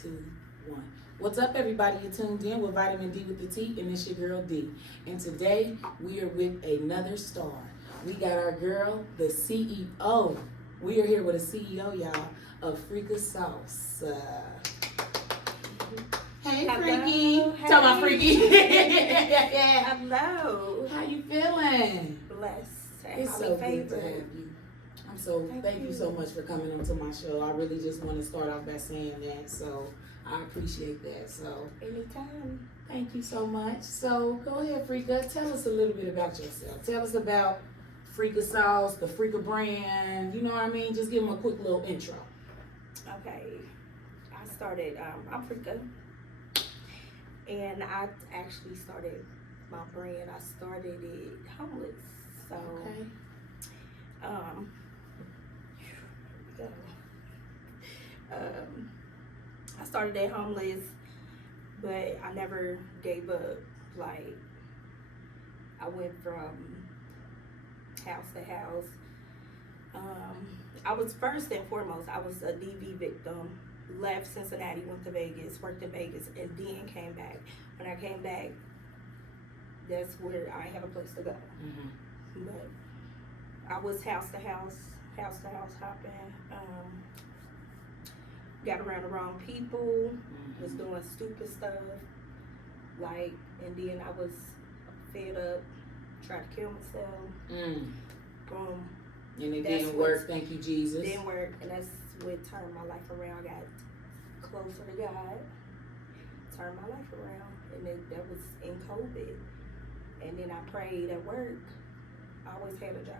2, 1. What's up, everybody? You're tuned in with Vitamin D with the T, and it's your girl D. And today we are with another star. We got our girl, the CEO. We are here with a CEO, y'all, of Freka Sauce. Hey, Hello. Freaky. Hey. Tell my Freaky. Hello. How you feeling? Blessed. It's so good to have you. Thank you so much for coming onto my show. I really just want to start off by saying that. So I appreciate that. So Anytime. thank you so much. So go ahead, Freka. Tell us a little bit about yourself. Tell us about Freka Sauce, the Freka brand. You know what I mean? Just give them a quick little intro. Okay. I started, I'm Freka. And I actually started my brand. I started it homeless. So, Okay. I started at homeless, but I never gave up. Like, I went from house to house. I was first and foremost, I was a DV victim. Left Cincinnati, went to Vegas, worked in Vegas, and then came back. When I came back, that's where I have a place to go. Mm-hmm. But I was house to house hopping. Got around the wrong people, Mm-hmm. was doing stupid stuff. Like, and then I was fed up, tried to kill myself. Boom. And it That's didn't what- work. Thank you, Jesus. Didn't work, and that's what turned my life around. I got closer to God, turned my life around, and then that was in COVID. And then I prayed at work. I always had a job,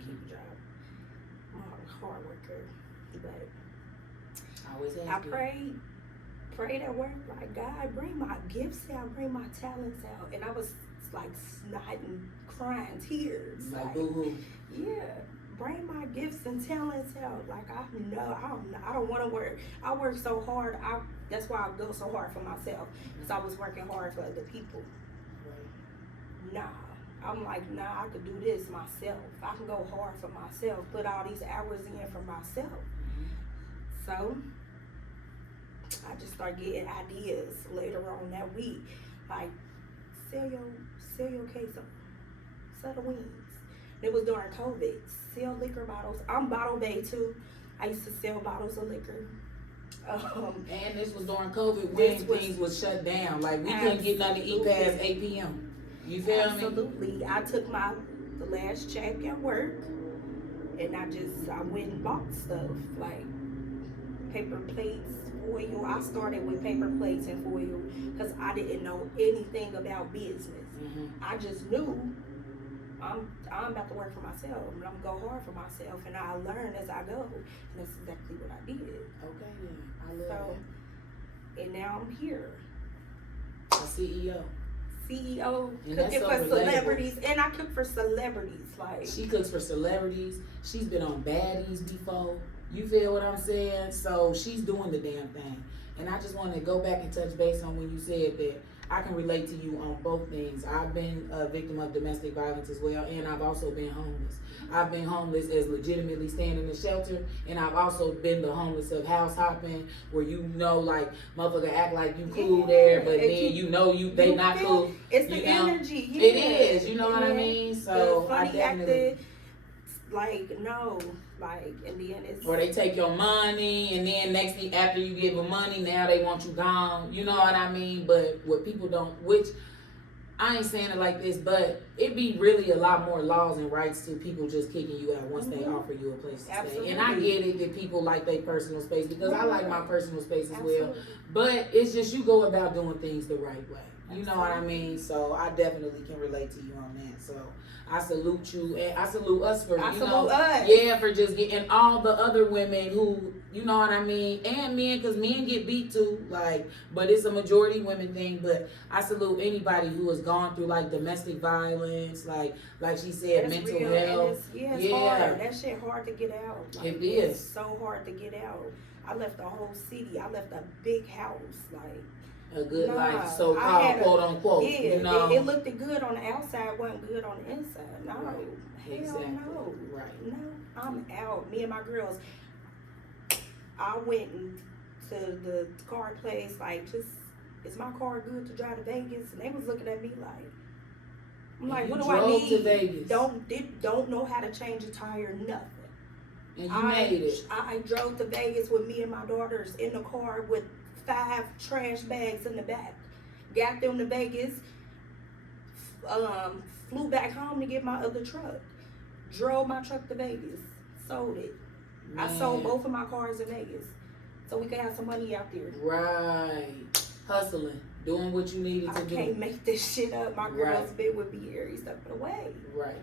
keep a job. I'm a hard worker, but Always has I been. prayed at work, like, God, bring my gifts out, bring my talents out. And I was like snotting, crying, tears. Like boo-hoo. Yeah, bring my gifts and talents out. Like, I don't want to work. I work so hard. That's why I go so hard for myself. Because I was working hard for other people. Nah. I'm like, nah, I could do this myself. I can go hard for myself. Put all these hours in for myself. So I just started getting ideas later on that week. Like, sell your queso. Sell the wings. It was during COVID. Sell liquor bottles. I'm bottle bay too. I used to sell bottles of liquor. And this was during COVID when things was shut down. Like, we couldn't get nothing to eat past 8 p.m. You feel me? Absolutely. I took the last check at work, and I went and bought stuff like paper plates, foil. I started with paper plates and foil because I didn't know anything about business. Mm-hmm. I just knew I'm about to work for myself, and I'm gonna go hard for myself, and I learn as I go, and that's exactly what I did. Okay, then. I love that. And now I'm here, A CEO. CEO, And cooking that's so for relatable. celebrities, and I cook for celebrities. Like, She cooks for celebrities. She's been on Baddies before. You feel what I'm saying? So she's doing the damn thing. And I just want to go back and touch base on when you said that I can relate to you on both things. I've been a victim of domestic violence as well, and I've also been homeless. I've been homeless as legitimately staying in a shelter, and I've also been the homeless of house hopping, where like motherfucker act like you cool there, but then they not cool. It's the You know? energy. Yeah. It is, you know what I mean? So the funny I definitely. acting, like, no, like, and then it's. Or they take your money, and then next thing after you give them money, now they want you gone. You know what I mean? But what people don't, which I ain't saying it like this, but it be really a lot more laws and rights to people just kicking you out once they offer you a place to Absolutely. stay. And I get it that people like their personal space, because I like my personal space as well. Absolutely. But it's just you go about doing things the right way. You know what I Absolutely. mean? So I definitely can relate to you on that. So I salute you, and I salute us for us. Yeah, for just getting all the other women who, you know what I mean, and men, because men get beat too, like, but it's a majority women thing. But I salute anybody who has gone through like domestic violence, like she said, That's mental real, and health. it's hard. That shit hard to get out. Like, It is. It's so hard to get out. I left the whole city. I left a big house. Like, A good life, so I called, had quote unquote. Yeah, you know, it looked good on the outside, wasn't good on the inside. No, Right. hell Exactly. no. Right. No, I'm out. Me and my girls, I went and to the car place, like, just, is my car good to drive to Vegas? And they was looking at me like, I'm like, what do I need? To Vegas. Don't know how to change a tire, nothing. And you made it. I drove to Vegas with me and my daughters in the car with 5 trash bags in the back. Got them to Vegas. Flew back home to get my other truck. Drove my truck to Vegas. Sold it. Man. I sold both of my cars in Vegas. So we could have some money out there. Right. Hustling. Doing what you needed to do. I can't make this shit up. My girl's been with me every step of the way. Right.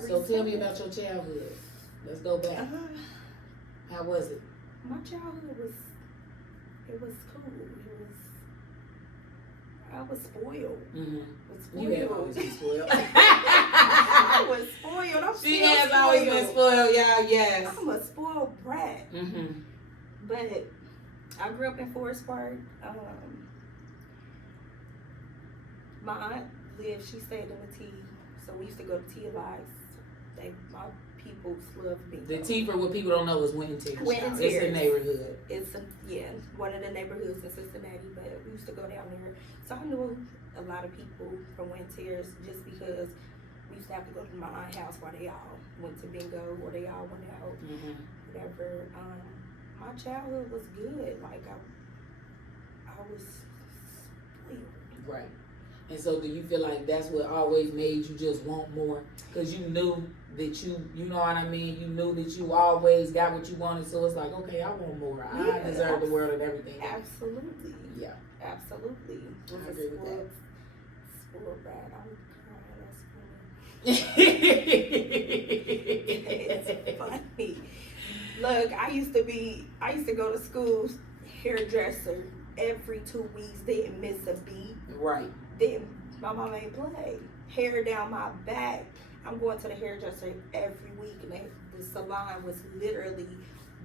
So tell me about your childhood. Let's go back. How was it? My childhood was cool. I was spoiled. Mm-hmm. You have always been spoiled. I was spoiled. She has always been spoiled, y'all. Yes. I'm a spoiled brat. Mm-hmm. But I grew up in Forest Park. My aunt lived. She stayed in the T, so we used to go to T Alive. My people loved me. The T, for what people don't know, is Winton Terrace. Winton Terrace. It's a neighborhood. It's one of the neighborhoods in Cincinnati. But we used to go down there, so I knew a lot of people from Winton Terrace just because we used to have to go to my aunt's house while they all went to bingo or they all went out, whatever. My childhood was good. Like I was spoiled. Right. And so do you feel like that's what always made you just want more? Because you knew that you know what I mean? You knew that you always got what you wanted, so it's like, okay, I want more. I deserve the world and everything. Absolutely. Yeah. Absolutely. I agree with that. Spoiled brat. It's funny. Look, I used to go to school hairdresser every 2 weeks, didn't miss a beat. Right. My mom ain't play. Hair down my back. I'm going to the hairdresser every week, and the salon was literally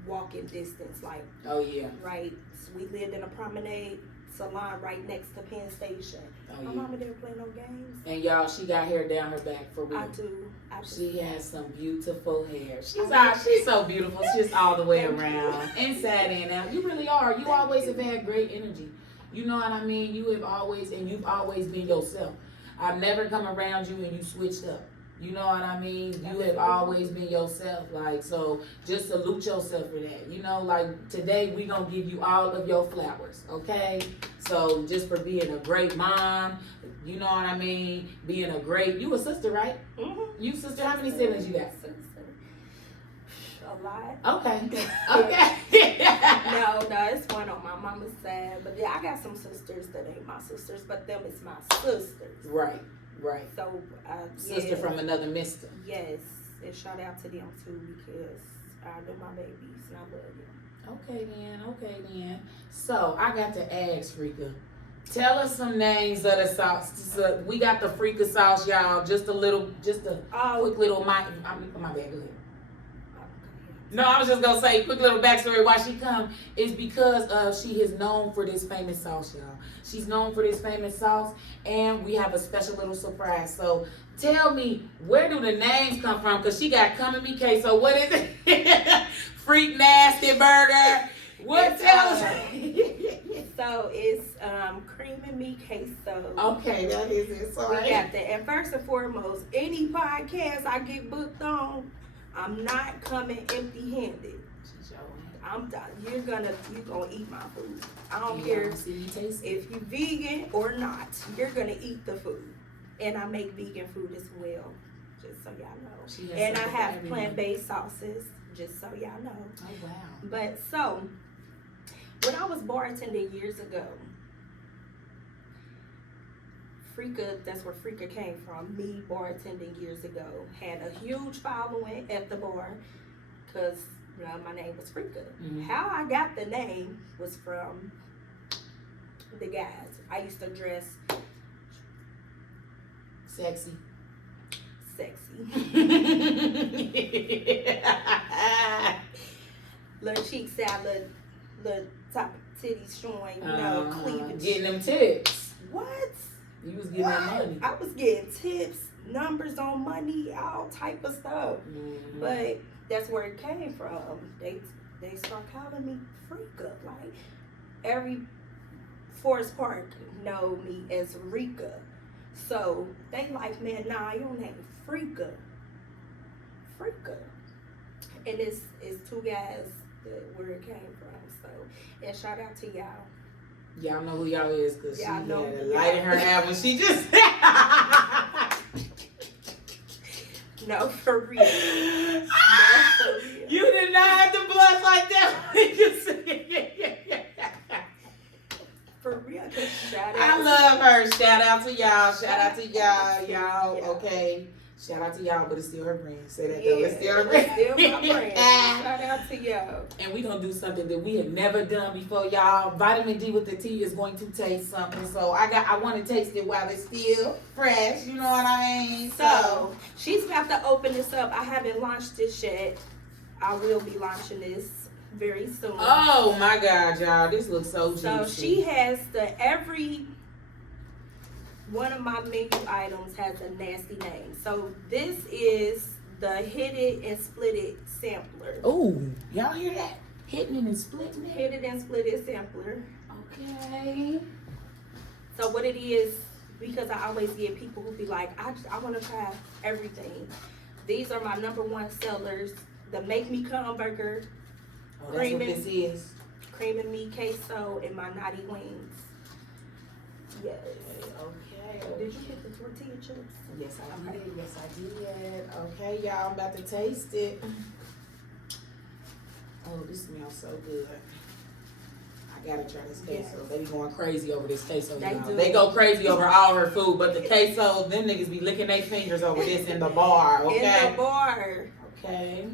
walking distance. Like, oh yeah, right. So we lived in a promenade salon right next to Penn Station. My mama didn't play no games. And y'all, she got hair down her back for real. I do. She has some beautiful hair. She's so beautiful. She's all the way around, inside and out. You really are. You always have had great energy. You know what I mean? You've always been yourself. I've never come around you and you switched up. You know what I mean? You have always been yourself. Like, so just salute yourself for that. You know, like today we gonna give you all of your flowers, okay? So just for being a great mom, you know what I mean? Being a great, you a sister, right? Mm-hmm. You sister, how many siblings you got? A lot. Okay. Okay. No, it's one on my mama's side. But yeah, I got some sisters that ain't my sisters, but them is my sisters. Right. Right. So, sister from another mister. Yes, and shout out to them too because I know my babies and I love them. Okay then. So I got to ask Freka. Tell us some names of the sauce. So we got the Freka sauce, y'all. Just a quick little my bad. Go ahead. No, I was just gonna say, quick little backstory why she come is because she is known for this famous sauce, y'all. She's known for this famous sauce, and we have a special little surprise. So tell me, where do the names come from? Cause she got come in me queso. What is it? Freak nasty burger. What? Tell us. So it's cream and meat queso. Okay, that is it. Sorry. We got that. And first and foremost, any podcast I get booked on, I'm not coming empty-handed. You're gonna eat my food. I don't care if you're vegan or not. You're gonna eat the food, and I make vegan food as well. Just so y'all know. And I have plant-based sauces. Just so y'all know. Oh wow. But so, when I was bartending years ago, Freka, that's where Freka came from. Me bartending years ago, had a huge following at the bar because my name was Freka. Mm-hmm. How I got the name was from the guys. I used to dress sexy. Little cheeks out, little top of titties showing, cleavage. Getting them tips. What? You was getting that money. I was getting tips, numbers on money, all type of stuff. Mm-hmm. But that's where it came from. They start calling me Freka. Like, every Forest Park know me as Rika. So they like, man, nah, your name Freka. Freka. And it's two guys where it came from. So, and shout out to y'all. Y'all know who y'all is because she Y'all had know a who light in y'all her is. eye when she just No, for real. No, for real. You did not have to blush like that when you said it. For real, cause shout out. I love her. Shout out to y'all. Shout out to y'all. Y'all, Yeah. okay. Shout out to y'all, but it's still her brand. Say that Yeah, though. It's still her brand. it's still my brand. Shout out to y'all. And we gonna do something that we have never done before, y'all. Vitamin D with the tea is going to taste something. So I want to taste it while it's still fresh. You know what I mean? So she's about to open this up. I haven't launched this yet. I will be launching this very soon. Oh my God, y'all! This looks so juicy. So she has every one of my menu items has a nasty name. So this is the hit it and split it sampler. Ooh, y'all hear that? Hitting it and splitting it. Hit it and split it sampler. Okay. So what it is, because I always get people who be like, I want to try everything. These are my #1 sellers. The Make Me Come burger, Oh, that's what this is. cream and meat queso, and my naughty wings. Yes. Okay. Did you get the tortilla chips? Yes, I Okay. did. Yes, I did. Okay, y'all, I'm about to taste it. Oh, this smells so good. I gotta try this queso. Yes. They be going crazy over this queso. They Y'all. do. They go crazy over all her food, but the queso, them niggas be licking their fingers over this in the bar. Okay. In the bar. Okay.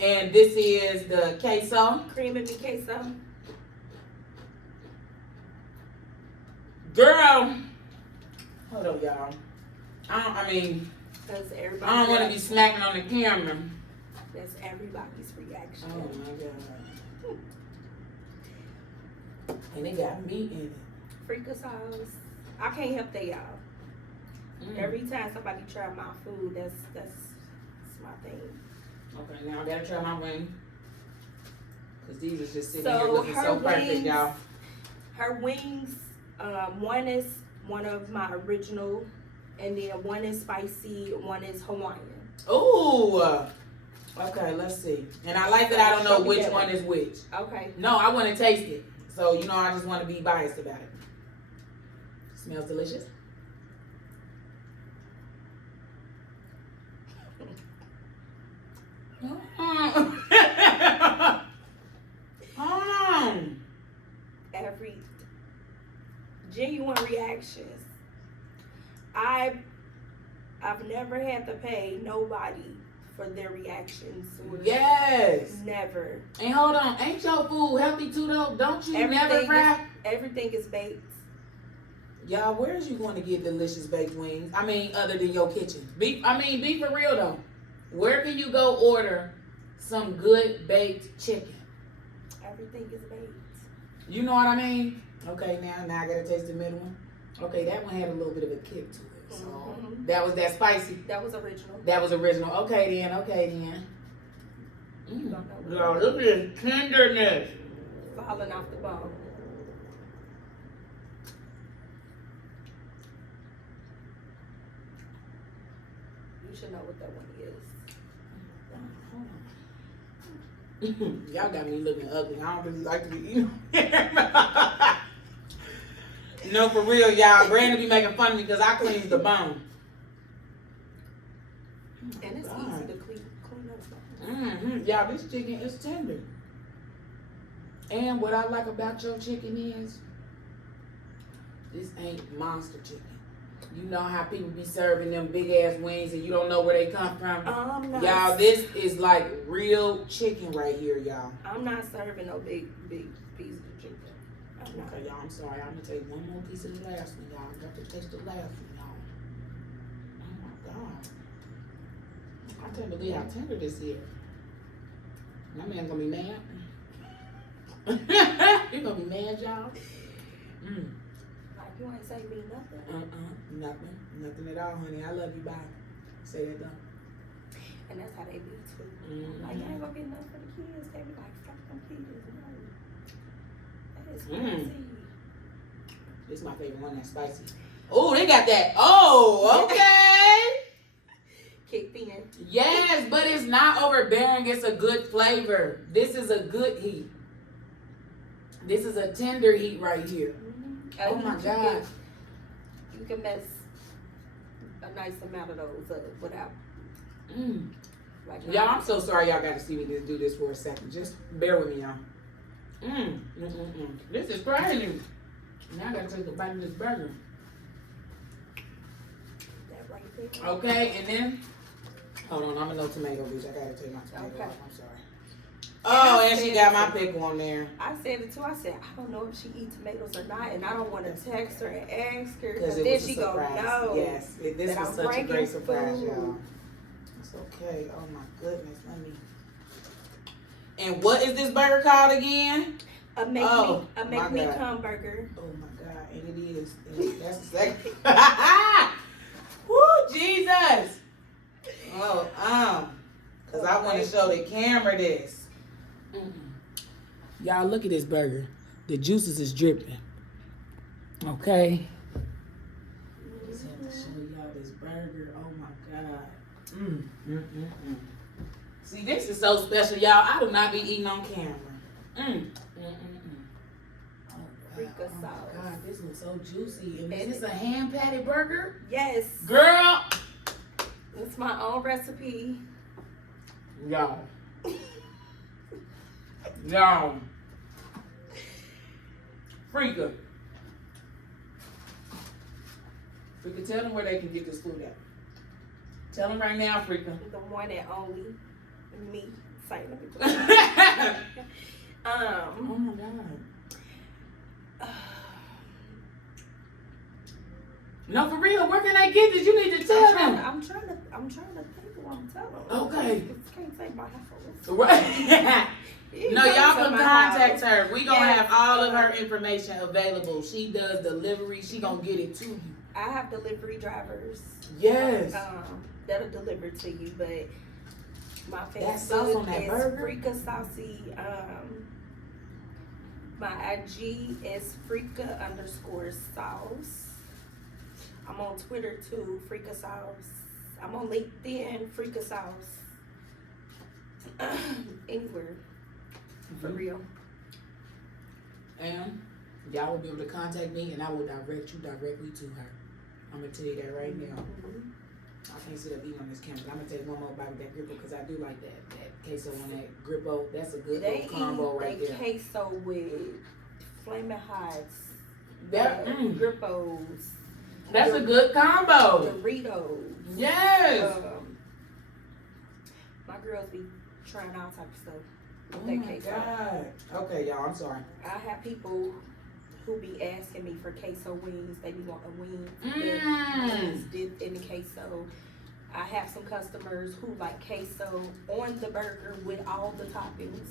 And this is the queso. Cream and meat queso. Girl. Hold up, y'all. I mean, Because everybody. I don't want to be smacking on the camera. That's everybody's reaction. Oh my God. And it got meat in it. Freka sauce. I can't help that, y'all. Every time somebody try my food, that's my thing. Okay, now I gotta try my wing. Because these are just sitting So here looking her so perfect, wings- y'all. Her wings, one is one of my original, and then one is spicy, one is Hawaiian. Ooh. Okay, let's see. And I like that I don't know Show me which that one one. is which. Okay. No, I want to taste it. So, you know, I just want to be biased about it. Smells delicious. Every genuine reactions. I've never had to pay nobody for their reactions. Yes. Never. And hold on, ain't your food healthy too though? Don't you never fry? Everything is baked. Y'all, where's you going to get delicious baked wings? I mean, other than your kitchen. Be for real though. Where can you go order some good baked chicken? Everything is baked. You know what I mean? Okay, now I gotta taste the middle one. Okay, that one had a little bit of a kick to it. So that was that spicy. That was original. That was original. Okay then. Girl, look at this tenderness. Falling off the bone. You should know what that one is. Y'all got me looking ugly. I don't really like to be eating. No, for real, y'all. Brandon be making fun of me because I cleans the bone. And it's easy to clean up. Y'all, this chicken is tender. And what I like about your chicken is, this ain't monster chicken. You know how people be serving them big ass wings and you don't know where they come from? No. Y'all, this is like real chicken right here, y'all. I'm not serving no big pieces of chicken. I'm not. Okay, y'all, I'm sorry. I'm gonna take one more piece of the last one, y'all. I got to taste the last one, y'all. Oh my God. I can't believe how tender this is. My man gonna be mad. You gonna be mad, y'all? Like, you ain't say me nothing. Nothing at all, honey. I love you, bye. Say that though. And that's how they be too. Like, I ain't gonna get nothing for the kids. They be like, fuck them kids. No. It's crazy. This is my favorite one, that's spicy. Oh, they got that. Oh, okay. Kicked in. Yes, but it's not overbearing. It's a good flavor. This is a good heat. This is a tender heat right here. Oh my God. You can mess a nice amount of those up without. Like y'all, I'm so sorry y'all got to see me do this for a second. Just bear with me, y'all. This is crazy. Now I got to take a bite of this burger. That right there. Okay, and then, hold on, I'm a no tomato bitch. I got to take my tomato off. I'm sorry. Oh, and she got my pickle on there. I said it too. I said, I don't know if she eats tomatoes or not, and I don't want to text her and ask her Because then she go, no. Yes, this was such a great surprise, y'all. It's okay. Oh my goodness, let me. And what is this burger called again? A make me come burger. Oh my God, and it is. That's the second. Woo, Jesus. Oh, because I want to show the camera this. Y'all, look at this burger. The juices is dripping. Okay. Just have to show y'all this burger. Oh my God. See, this is so special, y'all. I do not be eating on camera. Oh, Freka sauce. Oh my God, this looks so juicy. And is this a hand patted burger? Yes. Girl. It's my own recipe. Y'all. Y'all. Freka. Freka, tell them where they can get this food at. Tell them right now, Freka. The one and only me. Say, let me oh my God. No, for real, where can they get this? You need to tell them. I'm trying to think of what I'm telling them. Okay. I can't say my house. Right. No, y'all can contact her. We gonna have all of her information available. She does delivery. She gonna get it to you. I have delivery drivers. Yes. That'll deliver to you, but my That sauce on Facebook that is burger? Freka Saucy. My IG is Freka_sauce. I'm on Twitter too, Freka Sauce. I'm on LinkedIn, Freka Sauce. Anywhere. For real. And y'all will be able to contact me and I will direct you directly to her. I'm gonna tell you that right now. I can't sit up eating on this camera. I'm gonna take one more bite of that grippo because I do like that queso on that grippo. That's a good little combo right there. They queso with flaming hots. That grippos. That's a good combo. Doritos. Yes. My girls be trying all types of stuff. Oh my God. Okay, y'all, I'm sorry. I have people who be asking me for queso wings. They be wanting wings. Wings dipped in the queso. I have some customers who like queso on the burger with all the toppings.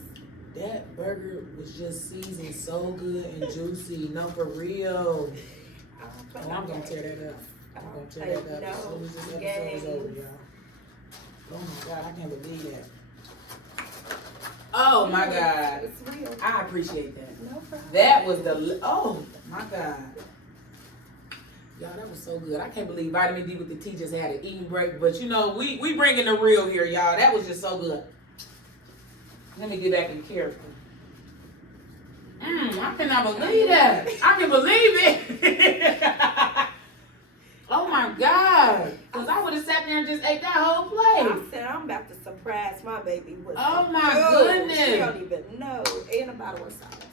That burger was just seasoned so good and juicy. No, for real. Oh, I'm gonna tear that up. I'm gonna tear that up as soon as this episode is over, y'all. Oh my God, I can't believe that. Oh my God. It's real. I appreciate that. No problem. That was oh my God. Y'all, that was so good. I can't believe Vitamin D with the T just had an eating break. But you know, we bringing the real here, y'all. That was just so good. Let me get back in character. I cannot believe that. I can believe it. Oh my God. Because I would have sat there and just ate that whole plate. I said I'm about to surprise my baby with Oh my goodness. She don't even know. And a bottle of sauce.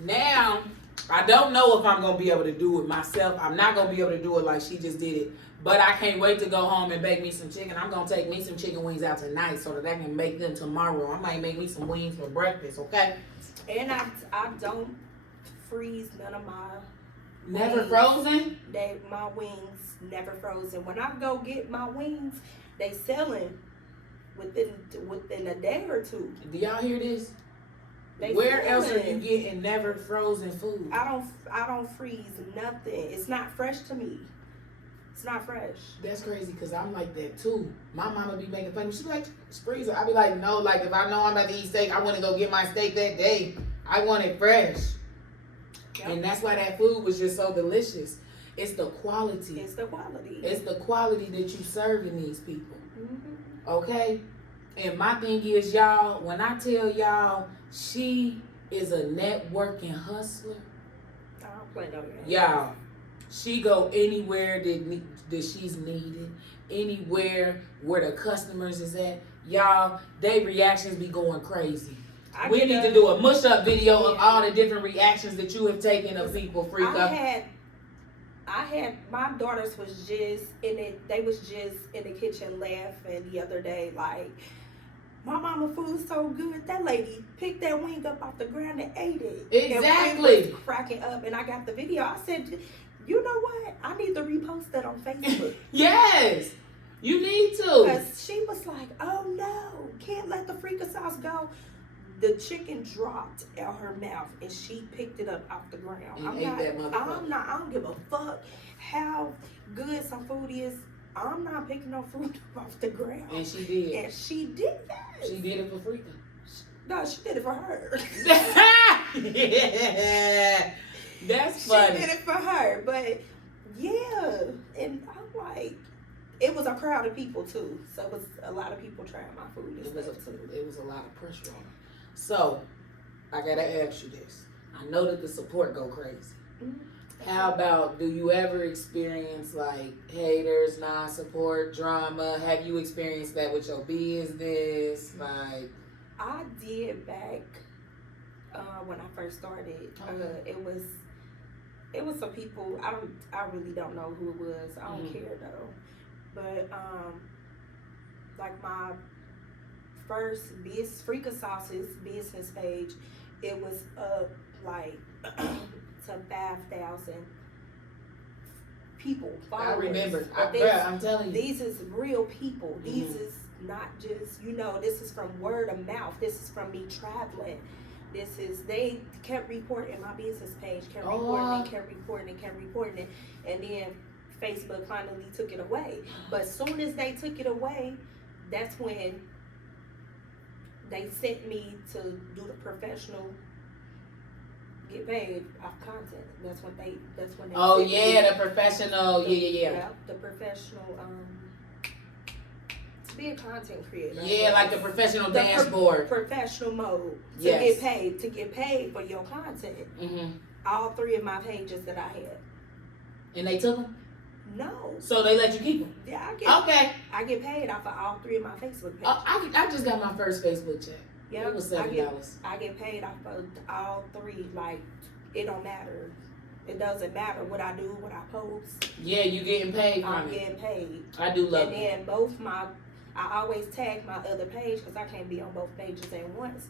Now, I don't know if I'm going to be able to do it myself. I'm not going to be able to do it like she just did it. But I can't wait to go home and bake me some chicken. I'm going to take me some chicken wings out tonight so that I can make them tomorrow. I might make me some wings for breakfast, okay? And I don't freeze none of my Never wings. frozen? My wings never frozen. When I go get my wings, they selling within a day or two. Do y'all hear this? They Where else are you selling. getting never frozen food? I don't freeze nothing. It's not fresh to me. It's not fresh. That's crazy because I'm like that too. My mama be making fun of me. She be like, freezer. I be like, no, like if I know I'm about to eat steak, I want to go get my steak that day. I want it fresh. Yep. And that's why that food was just so delicious. It's the quality. It's the quality. It's the quality that you serving these people. Mm-hmm. Okay? And my thing is, y'all, when I tell y'all she is a networking hustler, I don't play no games. y'all, she go anywhere that she's needed, anywhere where the customers is at. Y'all, they reactions be going crazy. We need to do a mush up video of all the different reactions that you have taken of people, Freka. I had my daughters was just in it. They was just in the kitchen laughing the other day, like, my mama food's so good. That lady picked that wing up off the ground and ate it. Exactly. And was cracking up, and I got the video. I said, you know what? I need to repost that on Facebook. Yes, you need to. Because she was like, oh no, can't let the Freka sauce go. The chicken dropped out her mouth and she picked it up off the ground. And ate that motherfucker. I don't give a fuck how good some food is. I'm not picking no food up off the ground. And she did. And she did that. She did it for Freka. No, she did it for her. Yeah. That's funny. She did it for her. But yeah. And I'm like, it was a crowd of people too. So it was a lot of people trying my food and stuff too. It was a lot of pressure on her. So, I gotta ask you this. I know that the support go crazy. Mm-hmm. How about, do you ever experience like haters, non-support, drama? Have you experienced that with your business? Like, I did back when I first started. Okay. It was some people. I really don't know who it was. I don't care though. But like my first Freka Sauce's business page, it was up like to 5,000 people. Followers. I remember. I'm telling you. These is real people. These is not just, this is from word of mouth. This is from me traveling. They kept reporting my business page, kept reporting it. And then Facebook finally took it away. But as soon as they took it away, that's when they sent me to do the professional get paid off content. That's when they Oh sent yeah, me the professional. Yeah. the professional to be a content creator. Yeah, like the professional dashboard. Professional mode to get paid for your content. Mm-hmm. All 3 of my pages that I had. And they took them? No. So they let you keep them? Yeah, I get paid off of all 3 of my Facebook pages. I just got my first Facebook check. Yep. It was $7. I get paid off of all 3. Like, it don't matter. It doesn't matter what I do, what I post. Yeah, you getting paid from I'm it. getting paid. I do love it. And then I always tag my other page because I can't be on both pages at once.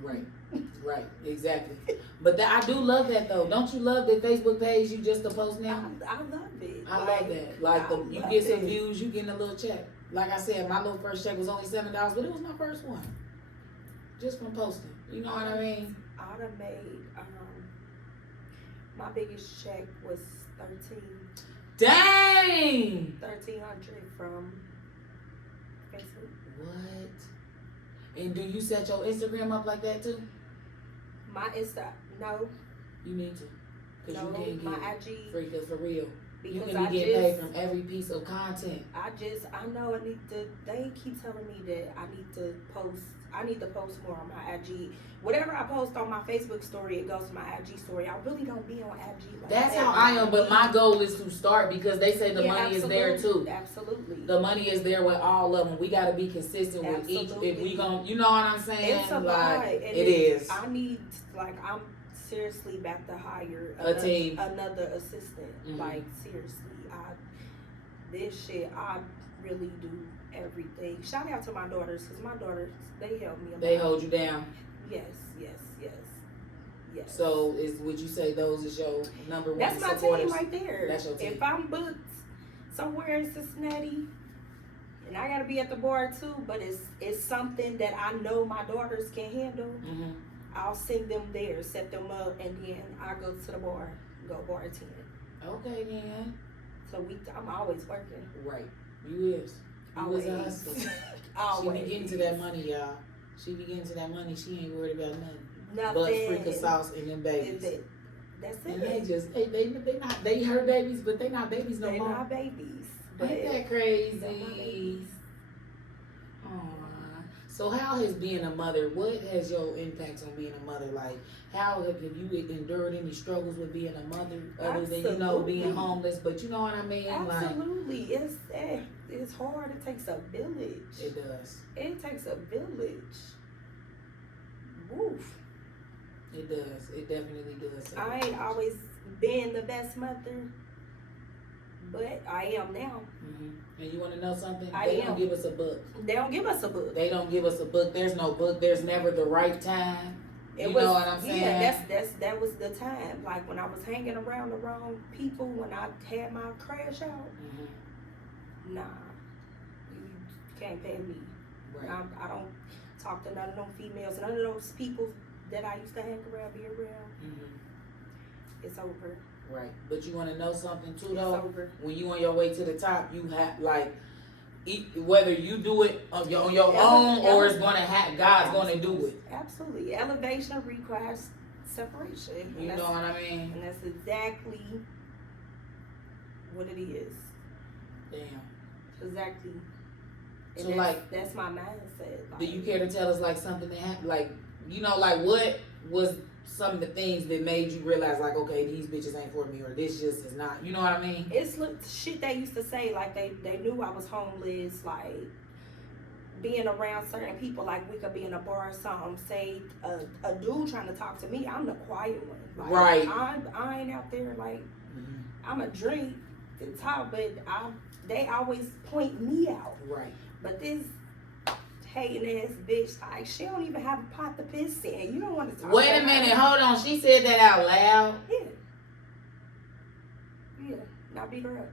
Right, exactly. But I do love that though. Don't you love that Facebook page you just to post now? I love it. I love that. Like you get some views, you getting a little check. Like I said, my little first check was only $7, but it was my first one. Just from posting. You know what I mean? I done made my biggest check was Dang! $1,300 from Facebook. What? And do you set your Instagram up like that too? My no. You need to. Because No, you my can't IG. Freka, for real. You Because can be getting paid from every piece of content. I know I need to, they keep telling me that I need to post more on my IG. Whatever I post on my Facebook story, it goes to my IG story. I really don't be on IG like That's that. how I am, but my goal is to start because they say the money is there too. Absolutely. The money is there with all of them. We got to be consistent with each. If we gon', you know what I'm saying? It's a lot. It is. I need, I'm seriously about to hire another assistant. Mm-hmm. Like, seriously. This shit, I really do everything. Shout out to my daughters, because my daughters, they help me a lot. They hold you down. Yes. So, would you say those is your number one That's my supporters? team right there. That's your team. If I'm booked somewhere in Cincinnati, and I gotta be at the bar too, but it's something that I know my daughters can handle, Mm-hmm. I'll send them there, set them up, and then I go to the bar, go bartend. Okay, then. So I'm always working. Right. You is. You Always. is a hustler. Always. She be getting to that money, y'all. She be getting to that money. She ain't worried about nothing. Nothing. But Freka sauce and them babies. That's And it. they not, they her babies, but they not babies no more. They not babies. Ain't that crazy? They're not babies. Aww. So how has being a mother, what has your impact on being a mother? Like, how have you endured any struggles with being a mother other than, you know, being homeless? But you know what I mean? Absolutely. It's hard. It takes a village. It does. It takes a village. Woof. It does. It definitely does. I ain't always been the best mother, but I am now. Mm-hmm. And you want to know something? They don't give us a book. They don't give us a book. They don't give us a book. There's no book. There's never the right time. You know what I'm saying? Yeah, that was the time. Like when I was hanging around the wrong people, when I had my crash out. Mm-hmm. Nah, you can't pay me. Right. I don't talk to none of them females, none of those people that I used to hang around, be around. Mm-hmm. It's over. Right. But you want to know something too, It's though? over. When you on your way to the top, you have, like, whether you do it on your own or it's going to have, God's going to do it. Absolutely. Elevation requires separation. You know what I mean? And that's exactly what it is. Damn. Exactly. And So, like, that's my mindset. Like, do you care to tell us, like, something that happened? Like, you know, like, what was some of the things that made you realize, like, okay, these bitches ain't for me, or this just is not, you know what I mean? It's shit they used to say, like, they knew I was homeless, like, being around certain people, like, we could be in a bar or something, say, a dude trying to talk to me, I'm the quiet one. Like, right. I ain't out there, like, Mm-hmm. I'm a drink to talk, but they always point me out. Right. But this hating ass bitch, like, she don't even have a pot to piss in. You don't want to talk. Wait a minute, hold on. She said that out loud? Yeah. Now beat her up.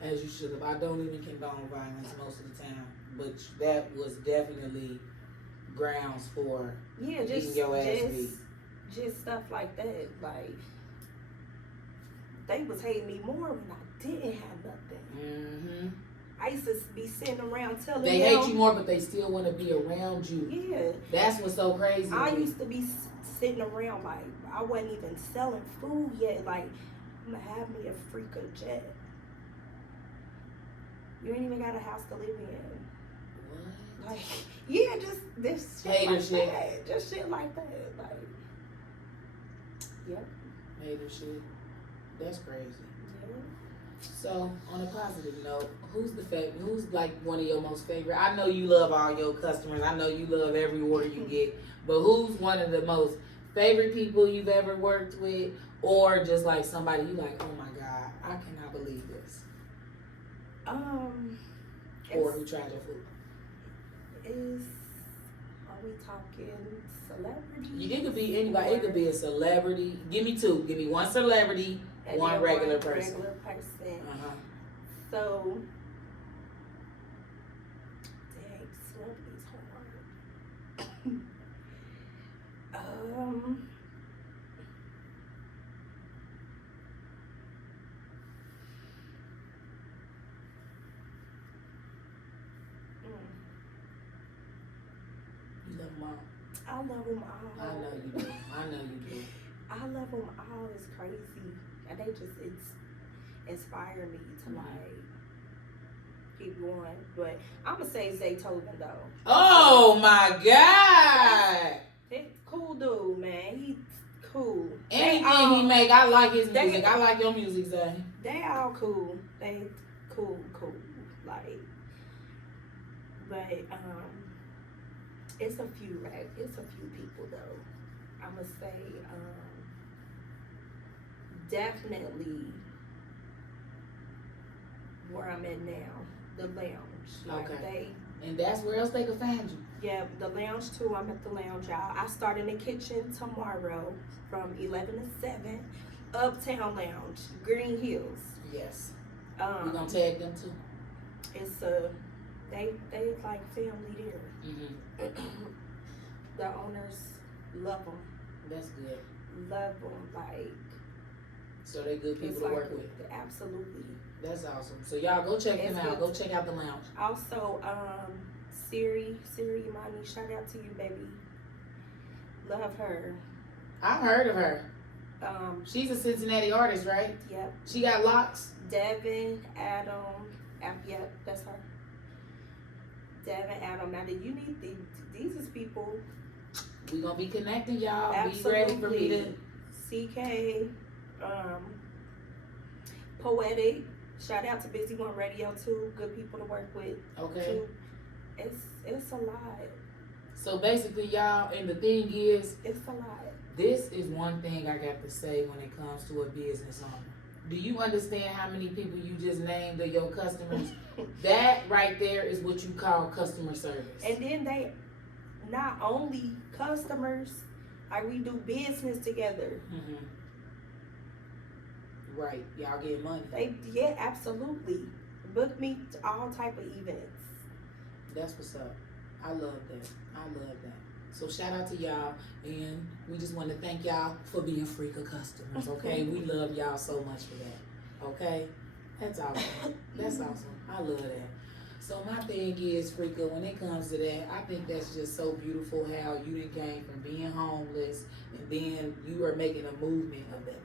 As you should have. I don't even condone violence most of the time, but that was definitely grounds for getting your ass beat. Just stuff like that. Like, they was hating me more when I didn't have nothing. Mm-hmm. I used to be sitting around telling they them. hate you more, but they still want to be around you. Yeah. That's what's so crazy. I used to be sitting around, like, I wasn't even selling food yet. Like, I'm going to have me a Freka jet. You ain't even got a house to live in. What? Like, yeah, just this shit Hater like shit. that. Just shit like that. Like, yep. Hater shit. That's crazy. Yeah. So, on a positive note, who's like one of your most favorite? I know you love all your customers. I know you love every order you get. But who's one of the most favorite people you've ever worked with? Or just like somebody you like, oh my God, I cannot believe this. Or who tried your food? Are we talking celebrity? It could be anybody. It could be a celebrity. Give me two. Give me one celebrity, And one then regular person. Regular person. Uh-huh. So, dang, celebrity's hard. You love them all. I love them all. I know you do. I know you do. I love them all. It's crazy. And it's inspire me to like keep going. But I'm going to say Zaytoven though. Oh my God. He's cool dude, man. He's cool. Anything he make, I like his music. I like your music, Zay. They all cool. They cool. Like, but it's a few, right? It's a few people though. I'ma say definitely where I'm at now, the lounge. Like okay. And that's where else they can find you. Yeah, the lounge too. I'm at the lounge, y'all. I start in the kitchen tomorrow from 11 to 7. Uptown Lounge, Green Hills. Yes. We're gonna tag them too. It's they like family there. Mm-hmm. The owners love them. That's good. Love them, like. So they good people to work with. Absolutely. That's awesome. So y'all go check them out. Go check out the lounge. Also, Siri Imani, shout out to you, baby. Love her. I've heard of her. She's She's a Cincinnati artist, right? Yep. She got locks. Devin, Adam, yep, that's her. Devin, Adam. Now, do you need these is people. We gonna be connecting, y'all. Absolutely. Be ready for me to. CK, Poetic. Shout out to Busy One Radio too. Good people to work with. Okay. Too. It's a lot. So basically, y'all, and the thing is, It's a lot. this is one thing I got to say when it comes to a business owner. Do you understand how many people you just named are your customers? That right there is what you call customer service. And then they not only customers, like we do business together. Mm-hmm. Right, y'all get money. Yeah, absolutely. Book me to all type of events. That's what's up. I love that. I love that. So shout out to y'all, and we just want to thank y'all for being Freka customers, okay? We love y'all so much for that, okay? That's awesome. That's awesome. I love that. So my thing is, Freka, when it comes to that, I think that's just so beautiful how you done came from being homeless, and then you are making a movement of it.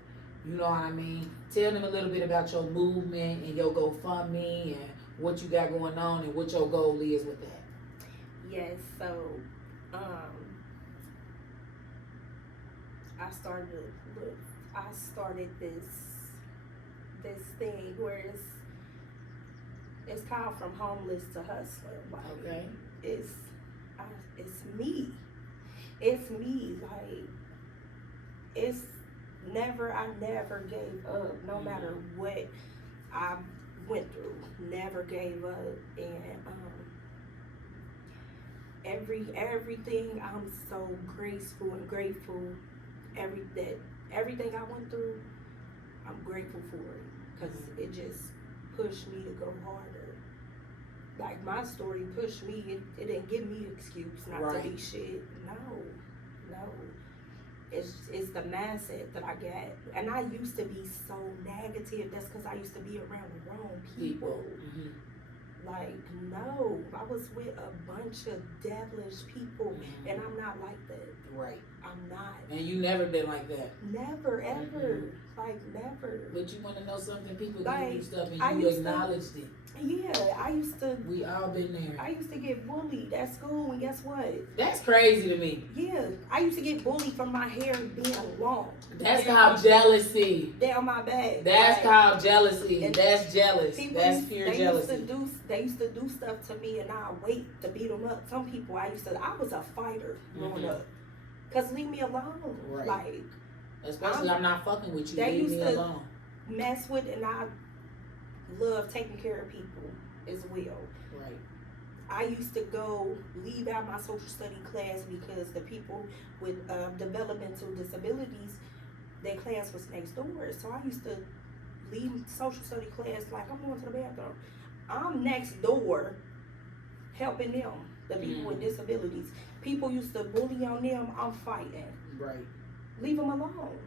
You know what I mean? Tell them a little bit about your movement and your GoFundMe and what you got going on and what your goal is with that. Yes, so I started this thing where it's called From Homeless to Hustler. Like, Okay. It's me. It's me. Like, I never gave up, no matter what I went through. Never gave up, and everything I'm so graceful and grateful. Everything I went through, I'm grateful for it because it just pushed me to go harder. Like, my story pushed me. It didn't give me an excuse not to be shit. No. It's the mindset that I got. And I used to be so negative. That's because I used to be around the wrong people. Mm-hmm. Like, no. I was with a bunch of devilish people, and I'm not like that. Right. I'm not. And you never been like that. Never, ever. Like, never. But you want to know something? People Like, do you stuff I and you used to- acknowledged it. Yeah, I used to We all been there. I used to get bullied at school, and guess what? That's crazy to me. Yeah, I used to get bullied from my hair being long. That's called jealousy. Down my back. That's Like, called jealousy. and That's jealous. That's used- pure they jealousy. They used to do stuff to me, and I'd wait to beat them up. Some people I was a fighter growing up. Cause leave me alone. Right. Like, Especially I'm not fucking with you. they Leave used me to- alone. mess with, and I love taking care of people as well. Right. I used to leave out my social study class because the people with developmental disabilities, their class was next door. So I used to leave social study class like I'm going to the bathroom. I'm next door helping them, the people with disabilities. People used to bully on them, I'm fighting. Right. Leave them alone.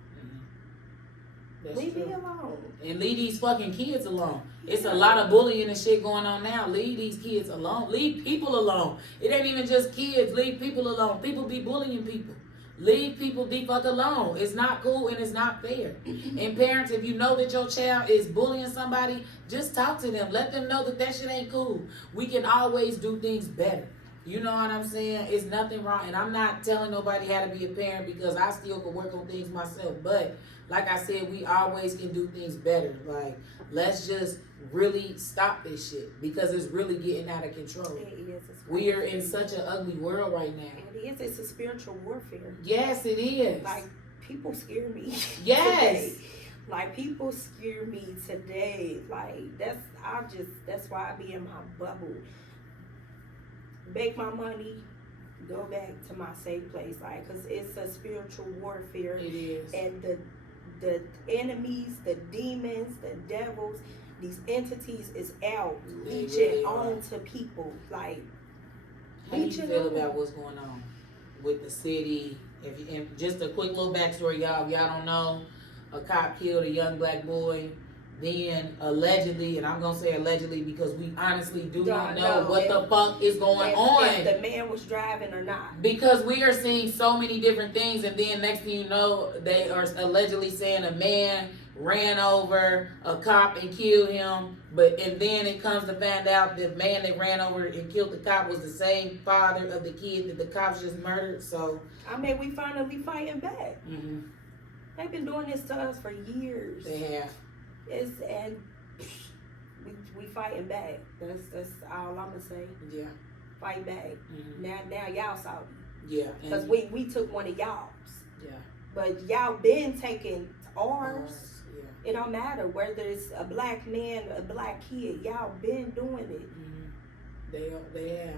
That's Leave true. me alone. And leave these fucking kids alone. It's a lot of bullying and shit going on now. Leave these kids alone. Leave people alone. It ain't even just kids. Leave people alone. People be bullying people. Leave people the fuck alone. It's not cool and it's not fair. And parents, if you know that your child is bullying somebody, just talk to them. Let them know that that shit ain't cool. We can always do things better. You know what I'm saying? It's nothing wrong. And I'm not telling nobody how to be a parent because I still can work on things myself. But like I said, we always can do things better. Like, let's just really stop this shit because it's really getting out of control. It is. We are in such an ugly world right now. It is. It's a spiritual warfare. Yes, it is. Like, people scare me. Yes. Today. Like, people scare me today. Like, that's why I be in my bubble. Make my money, go back to my safe place. Like, cause it's a spiritual warfare. It is. And the enemies, the demons, the devils, these entities is out reaching really on to people. Like, How do you reaching feel on. about what's going on with the city? And just a quick little backstory, y'all. If y'all don't know, a cop killed a young black boy then allegedly, and I'm gonna say allegedly because we honestly do not Don't know know what the fuck is going on. If the man was driving or not. Because we are seeing so many different things, and then next thing you know, they are allegedly saying a man ran over a cop and killed him. And then it comes to find out the man that ran over and killed the cop was the same father of the kid that the cops just murdered. So I mean, we finally fighting back. Mm-hmm. They've been doing this to us for years. They have. We fighting back. That's all I'm gonna say. Yeah. Fight back. Mm-hmm. Now y'all salty. Yeah. Because we took one of y'all's. Yeah. But y'all been taking ours. Yeah. It don't matter whether it's a black man, a black kid. Y'all been doing it. Mm-hmm. They have.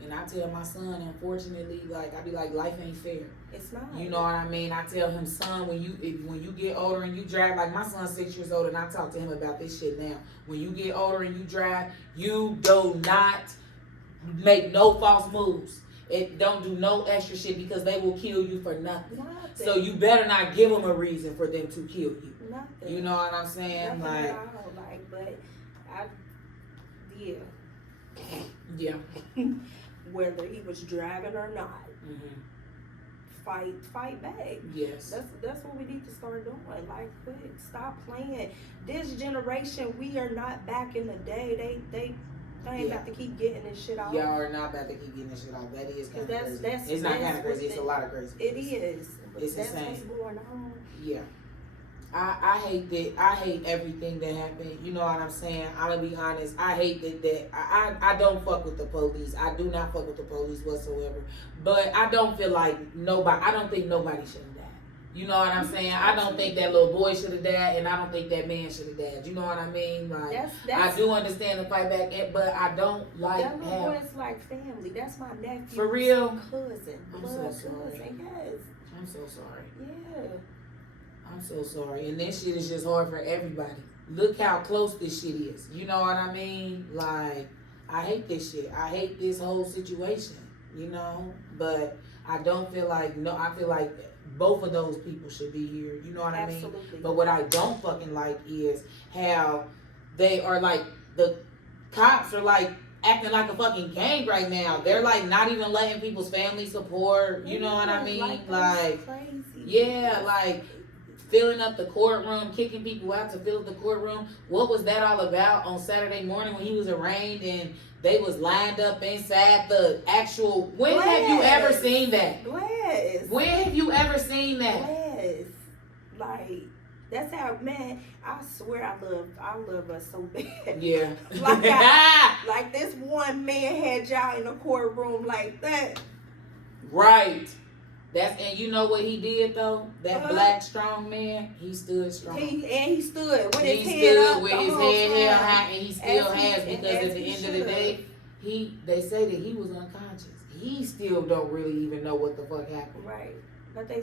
And I tell my son, unfortunately, like I be like, life ain't fair. It's not. You know what I mean? I tell him, son, when you get older and you drive, like my son's 6 years old, and I talk to him about this shit now. When you get older and you drive, you do not make no false moves. It don't do no extra shit because they will kill you for nothing. So you better not give them a reason for them to kill you. Nothing. You know what I'm saying? Nothing at all. Yeah. Whether he was driving or not, fight back. Yes. That's what we need to start doing. Like, stop playing. This generation, we are not back in the day. They ain't about to keep getting this shit off. Y'all are not about to keep getting this shit off. That is kind of crazy. It's not kind of crazy. It's a lot of crazy. It is. It's that's insane. What's going on. Yeah. I hate that. I hate everything that happened. You know what I'm saying? I'm gonna be honest. I hate that. I don't fuck with the police. I do not fuck with the police whatsoever. But I don't feel like nobody. I don't think nobody should have died. You know what I'm saying? I don't think that little boy should have died, and I don't think that man should have died. You know what I mean? Like I do understand the fight back, but I don't like that little boy is like family. That's my nephew. For real? Cousin. I'm so sorry. Cousin. Yes. I'm so sorry. Yeah. I'm so sorry. And this shit is just hard for everybody. Look how close this shit is. You know what I mean? Like, I hate this shit. I hate this whole situation, you know? But I don't feel like, I feel like both of those people should be here. You know what I mean? Absolutely. But what I don't fucking like is how they are like, the cops are like, acting like a fucking gang right now. They're like not even letting people's family support. You know what I mean? Like crazy. Yeah, like filling up the courtroom, kicking people out to fill up the courtroom. What was that all about on Saturday morning when he was arraigned and they was lined up inside the actual... When have you ever seen that? Glass. When have you ever seen that? Glass. Like, that's how, man, I swear I love us so bad. Yeah. like this one man had y'all in a courtroom like that. Right. And you know what he did though? That black strong man, he stood strong. He stood with his head head up. With his head held high, and he still has, because at the end of the day, they say that he was unconscious. He still don't really even know what the fuck happened. Right. But they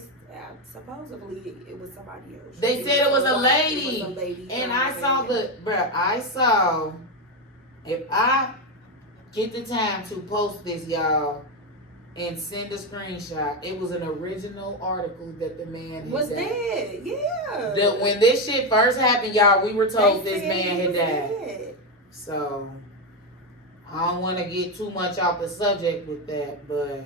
supposedly it was somebody else. They said it was a lady. It was a lady. And I saw if I get the time to post this, y'all, and send a screenshot, it was an original article that the man was dead. Yeah. When this shit first happened, y'all, we were told this man had died. Dead. So I don't want to get too much off the subject with that, but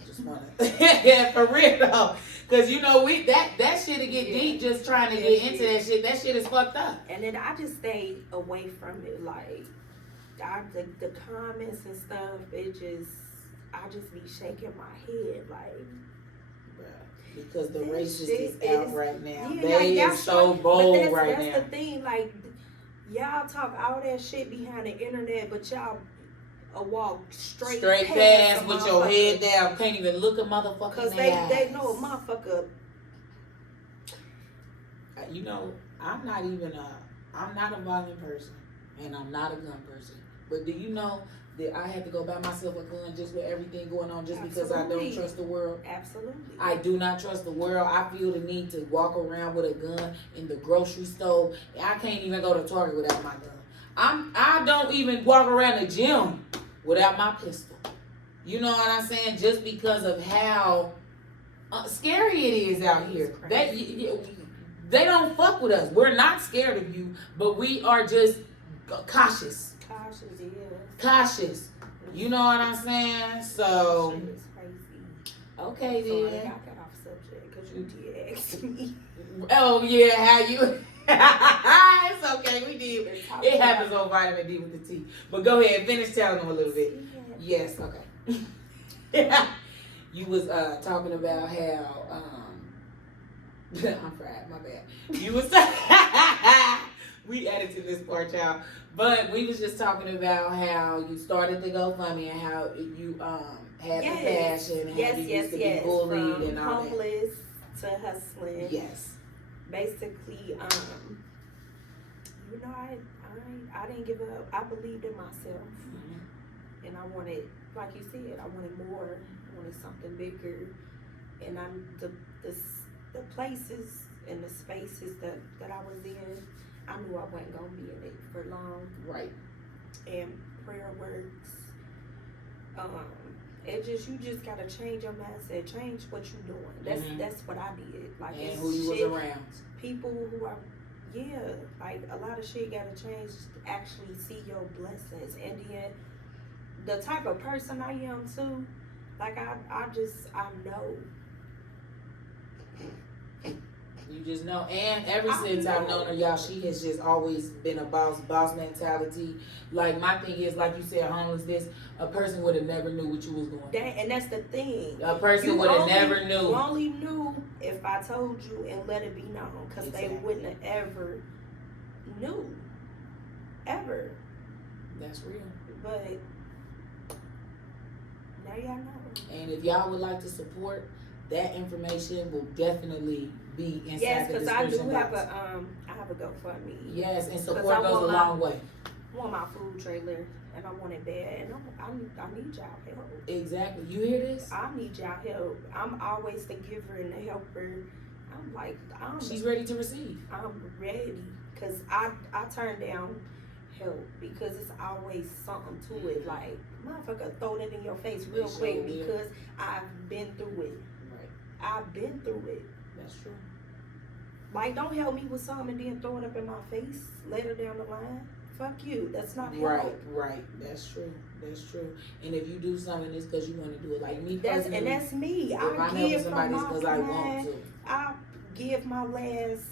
I just want to, yeah, for real though, because you know that shit to get deep just trying to get into that shit. That shit is fucked up. And then I just stayed away from it, like the comments and stuff. I just be shaking my head like. Because the racist is out right now. Yeah, they is so bold right now. That's the thing, like, y'all talk all that shit behind the internet, but y'all walk straight past with your head down, can't even look a motherfucker because in the eyes. They know a motherfucker. You know, I'm not a violent person, and I'm not a gun person. But do you know that I had to go buy myself a gun just with everything going on just because I don't trust the world? Absolutely. I do not trust the world. I feel the need to walk around with a gun in the grocery store. I can't even go to Target without my gun. I don't even walk around the gym without my pistol. You know what I'm saying? Just because of how scary it is out here. They don't fuck with us. We're not scared of you, but we are just cautious. Cautious, yeah. Cautious. You know what I'm saying? So. Shit is crazy. Okay, Sorry, then. I got off subject because you did ask me. Oh, yeah, how you. It's okay, we did. It happens on Vitamin D with the tea. But go ahead, finish telling them a little bit. Yes, okay. You was talking about how I'm fried, my bad. You was we edited this part, y'all. But we was just talking about how you started the GoFundMe and how you had the passion and how you used to be bullied from and all homeless to hustling. that. Yes. Basically, you know, I didn't give up. I believed in myself, and I wanted, like you said, I wanted more. I wanted something bigger, and the places and the spaces that I was in, I knew I wasn't gonna be in it for long. Right. And prayer works. You just gotta change your mindset, change what you're doing. That's what I did. Like, and who you was around. People who are, like a lot of shit gotta change to actually see your blessings. And then the type of person I am too, like I know. You just know, and ever since I've known her, y'all, she has just always been a boss mentality. Like, my thing is, like you said, homelessness, a person would have never knew what you was going through. And that's the thing. A person would have never knew. You only knew if I told you and let it be known, because they wouldn't have ever knew. Ever. That's real. But now y'all know. And if y'all would like to support, that information will definitely be inside the description box. Yes, because I do have I have a GoFundMe. Yes, and support goes a long way. I want my food trailer, and I want it bad, and I need y'all help. Exactly. You hear this? I need y'all help. I'm always the giver and the helper. I'm like, she's ready to receive. I'm ready, because I turn down help because it's always something to it. Like, motherfucker, throw that in your face real quick because I've been through it. I've been through it. That's true. Like, don't help me with something and then throw it up in my face later down the line. Fuck you. That's not help. Right. That's true. And if you do something, it's because you want to do it. Like me personally. And that's me. If I'm helping somebody, it's because I want to. I give my last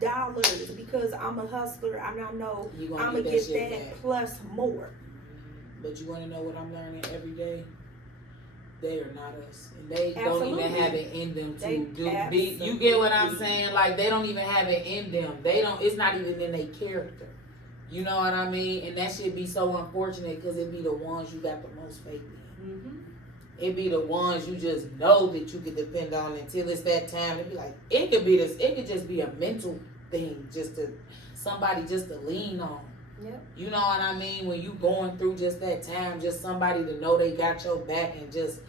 dollars because I'm a hustler and I know I'm going to get that plus more. But you want to know what I'm learning every day? They are not us. And they don't even have it in them to do. You get what I'm saying? Like, they don't even have it in them. It's not even in their character. You know what I mean? And that should be so unfortunate because it be the ones you got the most faith in. It be the ones you just know that you can depend on until it's that time. It be like, it could just be a mental thing, somebody just to lean on. Yep. You know what I mean? When you going through just that time, just somebody to know they got your back and just,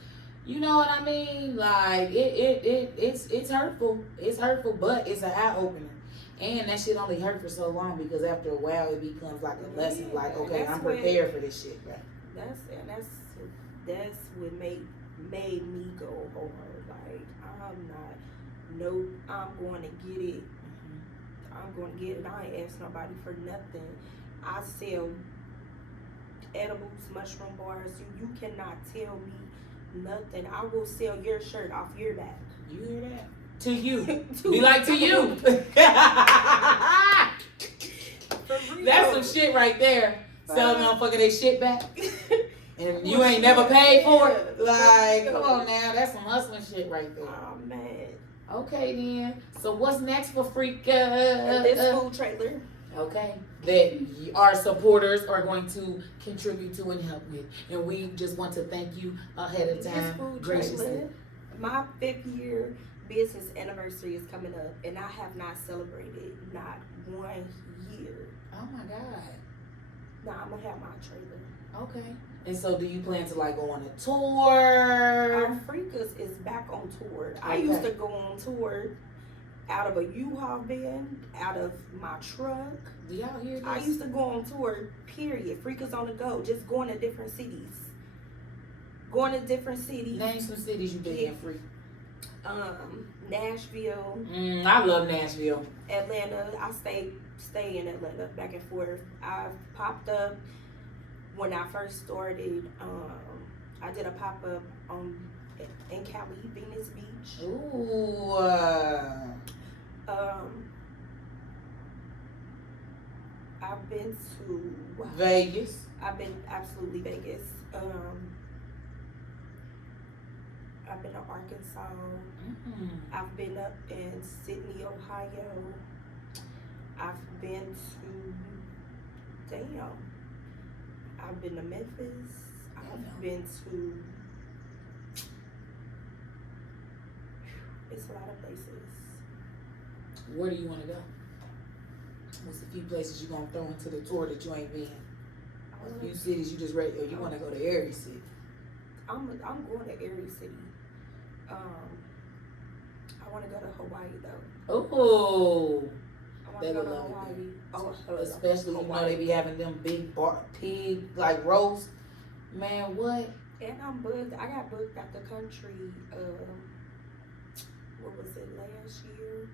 you know what I mean? Like, it's hurtful. It's hurtful, but it's an eye opener. And that shit only hurt for so long because after a while it becomes like a lesson. Like, okay, I'm prepared for this shit, right? That's what made me go hard. Like, I'm going to get it. I'm going to get it. I ain't ask nobody for nothing. I sell edibles, mushroom bars. You cannot tell me nothing. I will sell your shirt off your back. You hear that? To you. Be like, to you. That's some shit right there. Sell motherfucker they shit back. And you ain't never paid for it. Like, come on now. That's some hustling shit right there. Oh, man. Okay, then. So what's next for Freka? This food trailer. Okay. That our supporters are going to contribute to and help with. And we just want to thank you ahead of time. This food graciously. Trailer, my 5th year business anniversary is coming up, and I have not celebrated not 1 year. Oh my God. Now I'm gonna have my trailer. Okay. And so do you plan to like go on a tour? Freka's is back on tour. I used to go on tour out of a U-Haul van, out of my truck. Do y'all hear this? I used to go on tour, period. Freka's on the go, just going to different cities. Name some cities you've been in, Free. Nashville, I love Nashville. Atlanta. I stay in Atlanta back and forth. I've popped up when I first started. I did a pop up in Cali, Venice Beach. Ooh. I've been to Vegas. I've been absolutely Vegas. I've been to Arkansas. I've been up in Sydney, Ohio. I've been to I've been to Memphis. I've been to it's a lot of places. Where do you want to go? What's a few places you gonna throw into the tour that you ain't been? A few cities you just ready, or you want to go to every city? I'm going to every city. I want to go to Hawaii though. Oh, I want to go to Hawaii. Especially you know they be having them big pig like roast. Man, what? And I'm booked. I got booked out the country. What was it, last year?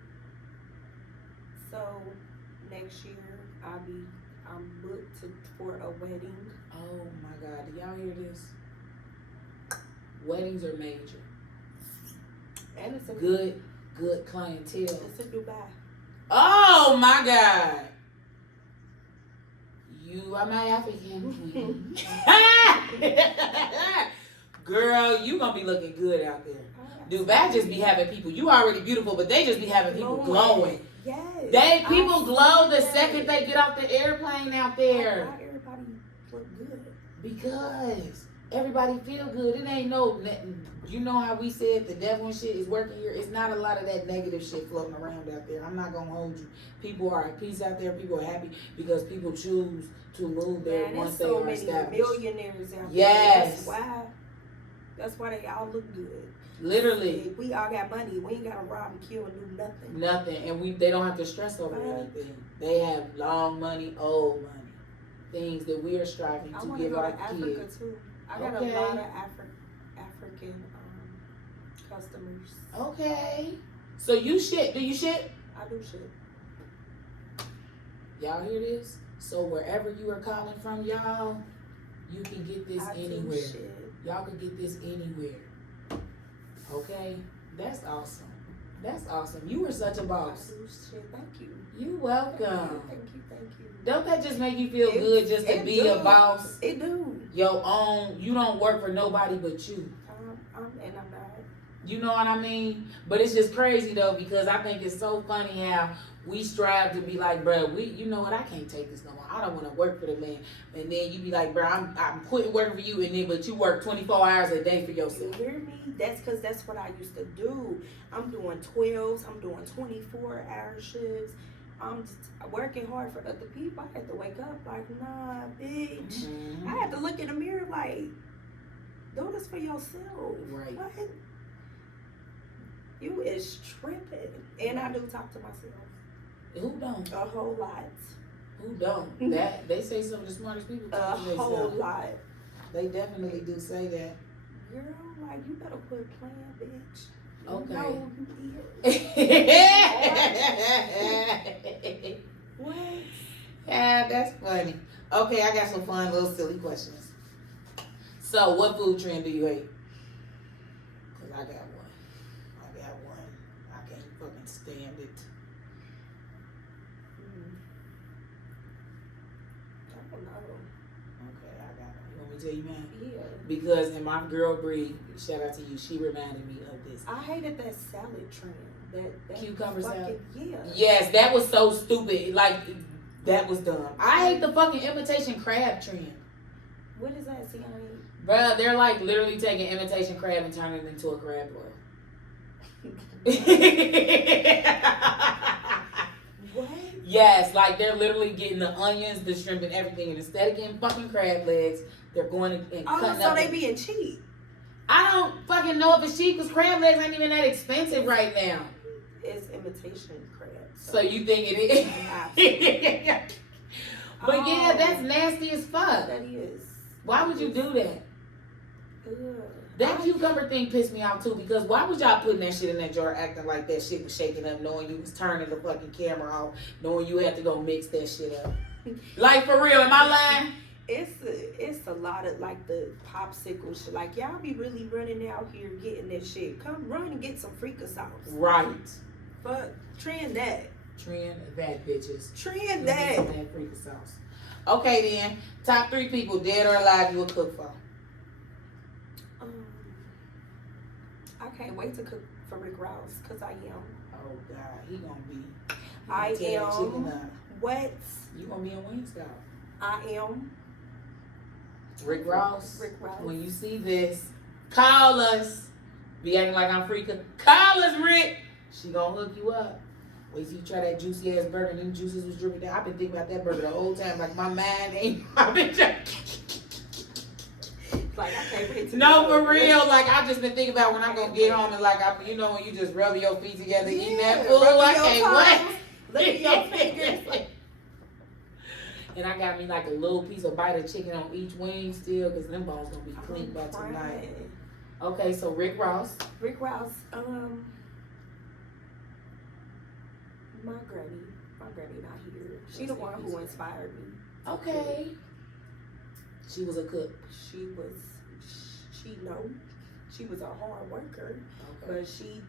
So next year I'm booked for a wedding. Oh my God, do y'all hear this? Weddings are major. And it's a good clientele. It's in Dubai. Oh my God. You are my African queen. Girl, you gonna be looking good out there. Dubai just be having people. You already beautiful, but they just be having people glowing. Yes. People glow the second they get off the airplane out there. Why everybody look good? Because everybody feel good. It ain't no, you know how we said the devil and shit is working here. It's not a lot of that negative shit floating around out there. I'm not gonna hold you. People are at peace out there. People are happy because people choose to move there once they are established. Millionaires out there. Yes. That's why they all look good. Literally. We all got money. We ain't gotta rob and kill and do nothing. Nothing. And they don't have to stress over anything. They have long money, old money. Things that we are striving to give our kids. I want to go to Africa too. I got a lot of African customers. Okay. So you shit. Do you shit? I do shit. Y'all hear this? So wherever you are calling from, y'all, you can get this anywhere. Y'all can get this anywhere. Okay? That's awesome. That's awesome. You were such a boss. I do shit. Thank you. You welcome. Thank you. Don't that just make you feel good just to be a boss? It do. Your own. You don't work for nobody but you. I'm not. You know what I mean? But it's just crazy though, because I think it's so funny how we strive to be like, bro, you know what? I can't take this no more. I don't want to work for the man. And then you be like, bro, I'm quitting working for you. And then, but you work 24 hours a day for yourself. You hear me? That's because that's what I used to do. I'm doing 12s. I'm doing 24-hour shifts. I'm just working hard for other people. I had to wake up like, nah, bitch. Mm-hmm. I had to look in the mirror like, do this for yourself. Right. What? You is tripping. And I do talk to myself. Who don't? A whole lot. Who don't? That they say some of the smartest people talk to themselves. A whole lot. They definitely do say that. Girl, like, you better quit playing, bitch. Okay. No, you what? Yeah, that's funny. Okay, I got some fun little silly questions. So, what food trend do you hate? Because I got one. I can't fucking stand it. I don't know. Okay, I got one. You want me to tell you mine? Yeah. Because in my girl breed, shout out to you, she reminded me of this. I hated that salad trend. That cucumber salad? Yeah. Yes, that was so stupid. Like, that was dumb. I hate the fucking imitation crab trend. What is that? See, I ain't... Bruh, they're like literally taking imitation crab and turning it into a crab boil. What? Yes, like they're literally getting the onions, the shrimp, and everything, and instead of getting fucking crab legs, they're going and cutting up. So they being cheap. I don't fucking know if it's cheap because crab legs ain't even that expensive right now. It's imitation crab. So you think it is? But yeah, that's nasty as fuck. That is. Why would you do that? Ugh. That cucumber thing pissed me off too, because why was y'all putting that shit in that jar acting like that shit was shaking up, knowing you was turning the fucking camera off, knowing you had to go mix that shit up? Like, for real, am I lying? It's a lot of like the popsicle shit. Like, y'all be really running out here getting that shit. Come run and get some Freka sauce. Right. Fuck, trend that. Trend that, bitches. Trend that. That Freka sauce. Okay then, top 3 people, dead or alive, you would cook for. I can't wait to cook for Rick Ross, because I am. Oh God, he gonna be. I am. What? You gonna be in Wingstop. I am. Rick Ross. Rick Ross. When you see this, call us. Be acting like I'm Freka. Call us, Rick. She gonna hook you up. Wait till you try that juicy ass burger. Them juices was dripping down. I've been thinking about that burger the whole time. Like my mind ain't. I've been trying. Like, I can't wait to no, for real. Like, I've just been thinking about when I'm gonna get home and like, you know, when you just rubbing your feet together, eating that food. I can't wait. Look at your fingers. And I got me like a little piece of bite of chicken on each wing still, because them bones gonna be clean by tonight. Okay, so Rick Ross. Rick Ross. My granny not here. She the one who inspired me. Okay. She was a cook. She was a hard worker, but she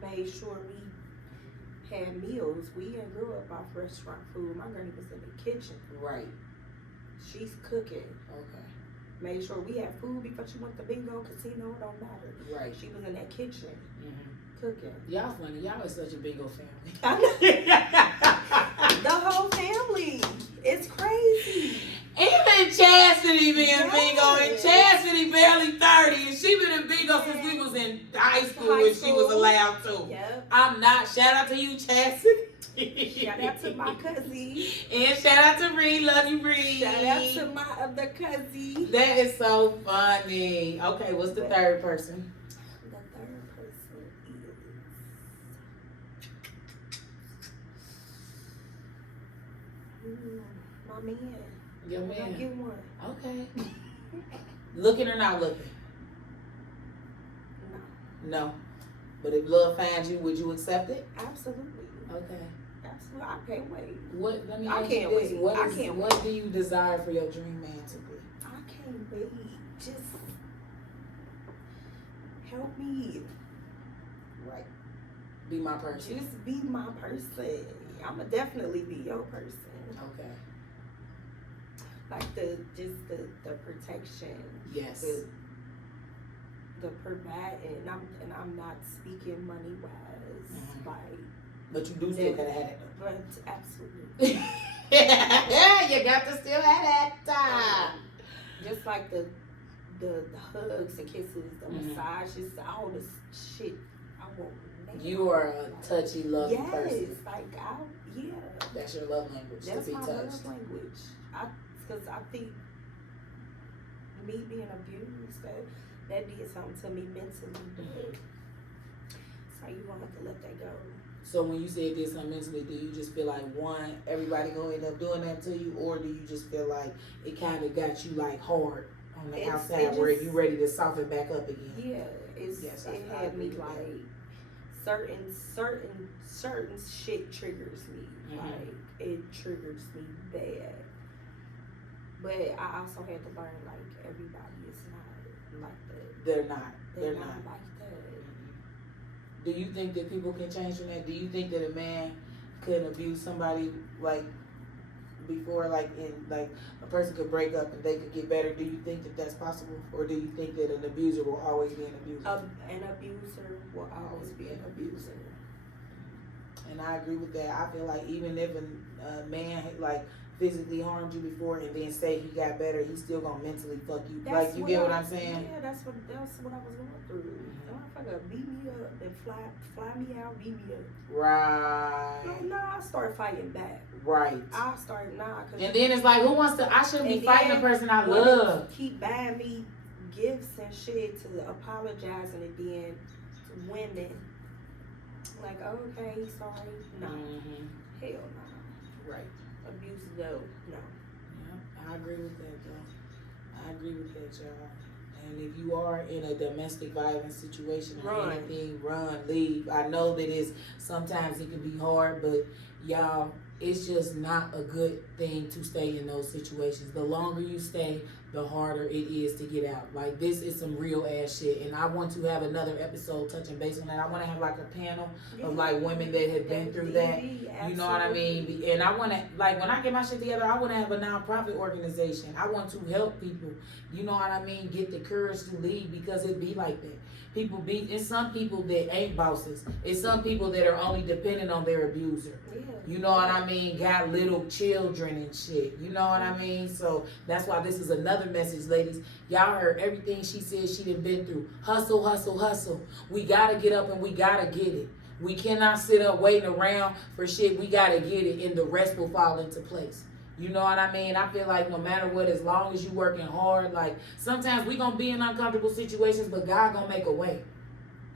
made sure we had meals. We didn't grow up off restaurant food. My granny was in the kitchen. Right. She's cooking. Okay. Made sure we had food before she went to bingo, casino, it don't matter. Right. She was in that kitchen. Cooking. Y'all funny. Y'all is such a bingo family. The whole family. It's crazy. Even Chastity being bingo, and Chastity barely 30, and she been in bingo since we was in high school when she was allowed to. Yep. I'm not. Shout out to you, Chastity. Shout out to my cousin. And shout out to Reed. Love you, Reed. Shout out to my other cousin. That is so funny. Okay, what's the third person? The third person is my man. Your man. I get one. Okay. Looking or not looking? No. But if love finds you, would you accept it? Absolutely. Okay. Absolutely. I can't wait. What? Let me I ask can't you this. wait. What do you desire for your dream man to be? I can't wait. Just help me. Right. Be my person. Just be my person. I'ma definitely be your person. Okay. Like the protection. Yes. The providing, and I'm not speaking money wise, like. But you do still gotta have it. But absolutely. Yeah, you got to still have that. Just like the hugs, the kisses, the massages, all this shit. I want. You are a touchy, loving person. Yes, like yeah. That's your love language. That's to be my touched. love language. Because I think me being abused, that did something to me mentally. So you gonna have to let that go. So when you say it did something mentally, do you just feel like everybody gonna end up doing that to you, or do you just feel like it kind of got you like hard on the outside where you ready to soften back up again? Yeah, it had me like certain shit triggers me. Like it triggers me bad. But I also had to learn like everybody is not like that. They're not like that. Do you think that people can change from that? Do you think that a man could abuse somebody like before, like a person could break up and they could get better? Do you think that that's possible, or do you think that an abuser will always be an abuser? An abuser will always be an abuser. And I agree with that. I feel like even if a man like physically harmed you before and then say he got better, he's still gonna mentally fuck you. Like, you get what I'm saying? Yeah, that's what I was going through. The motherfucker beat me up and fly me out, beat me up. Right. No, I started fighting back. Right. I started and then it's like, who wants to? I shouldn't be fighting the person I love. Keep buying me gifts and shit to apologizing, and then women like, okay, sorry, no, hell no. Right. Abuse, no. Yeah, I agree with that, though. I agree with that, y'all. And if you are in a domestic violence situation or Run. anything, run, leave. I know that sometimes it can be hard, but y'all, it's just not a good thing to stay in those situations. The longer you stay, the harder it is to get out. Like, this is some real ass shit, and I want to have another episode touching base on that. I want to have like a panel of like women that have been through that. You know what I mean? And I want to, like, when I get my shit together, I want to have a nonprofit organization. I want to help people. You know what I mean? Get the courage to leave, because it be like that. It's some people that ain't bosses. It's some people that are only dependent on their abuser. Yeah. You know what I mean? Got little children and shit. You know what I mean? So that's why this is another message, ladies. Y'all heard everything she said she done been through. Hustle, hustle, hustle. We gotta get up and we gotta get it. We cannot sit up waiting around for shit. We gotta get it, and the rest will fall into place. You know what I mean? I feel like no matter what, as long as you working hard, like, sometimes we gonna be in uncomfortable situations, but God gonna make a way.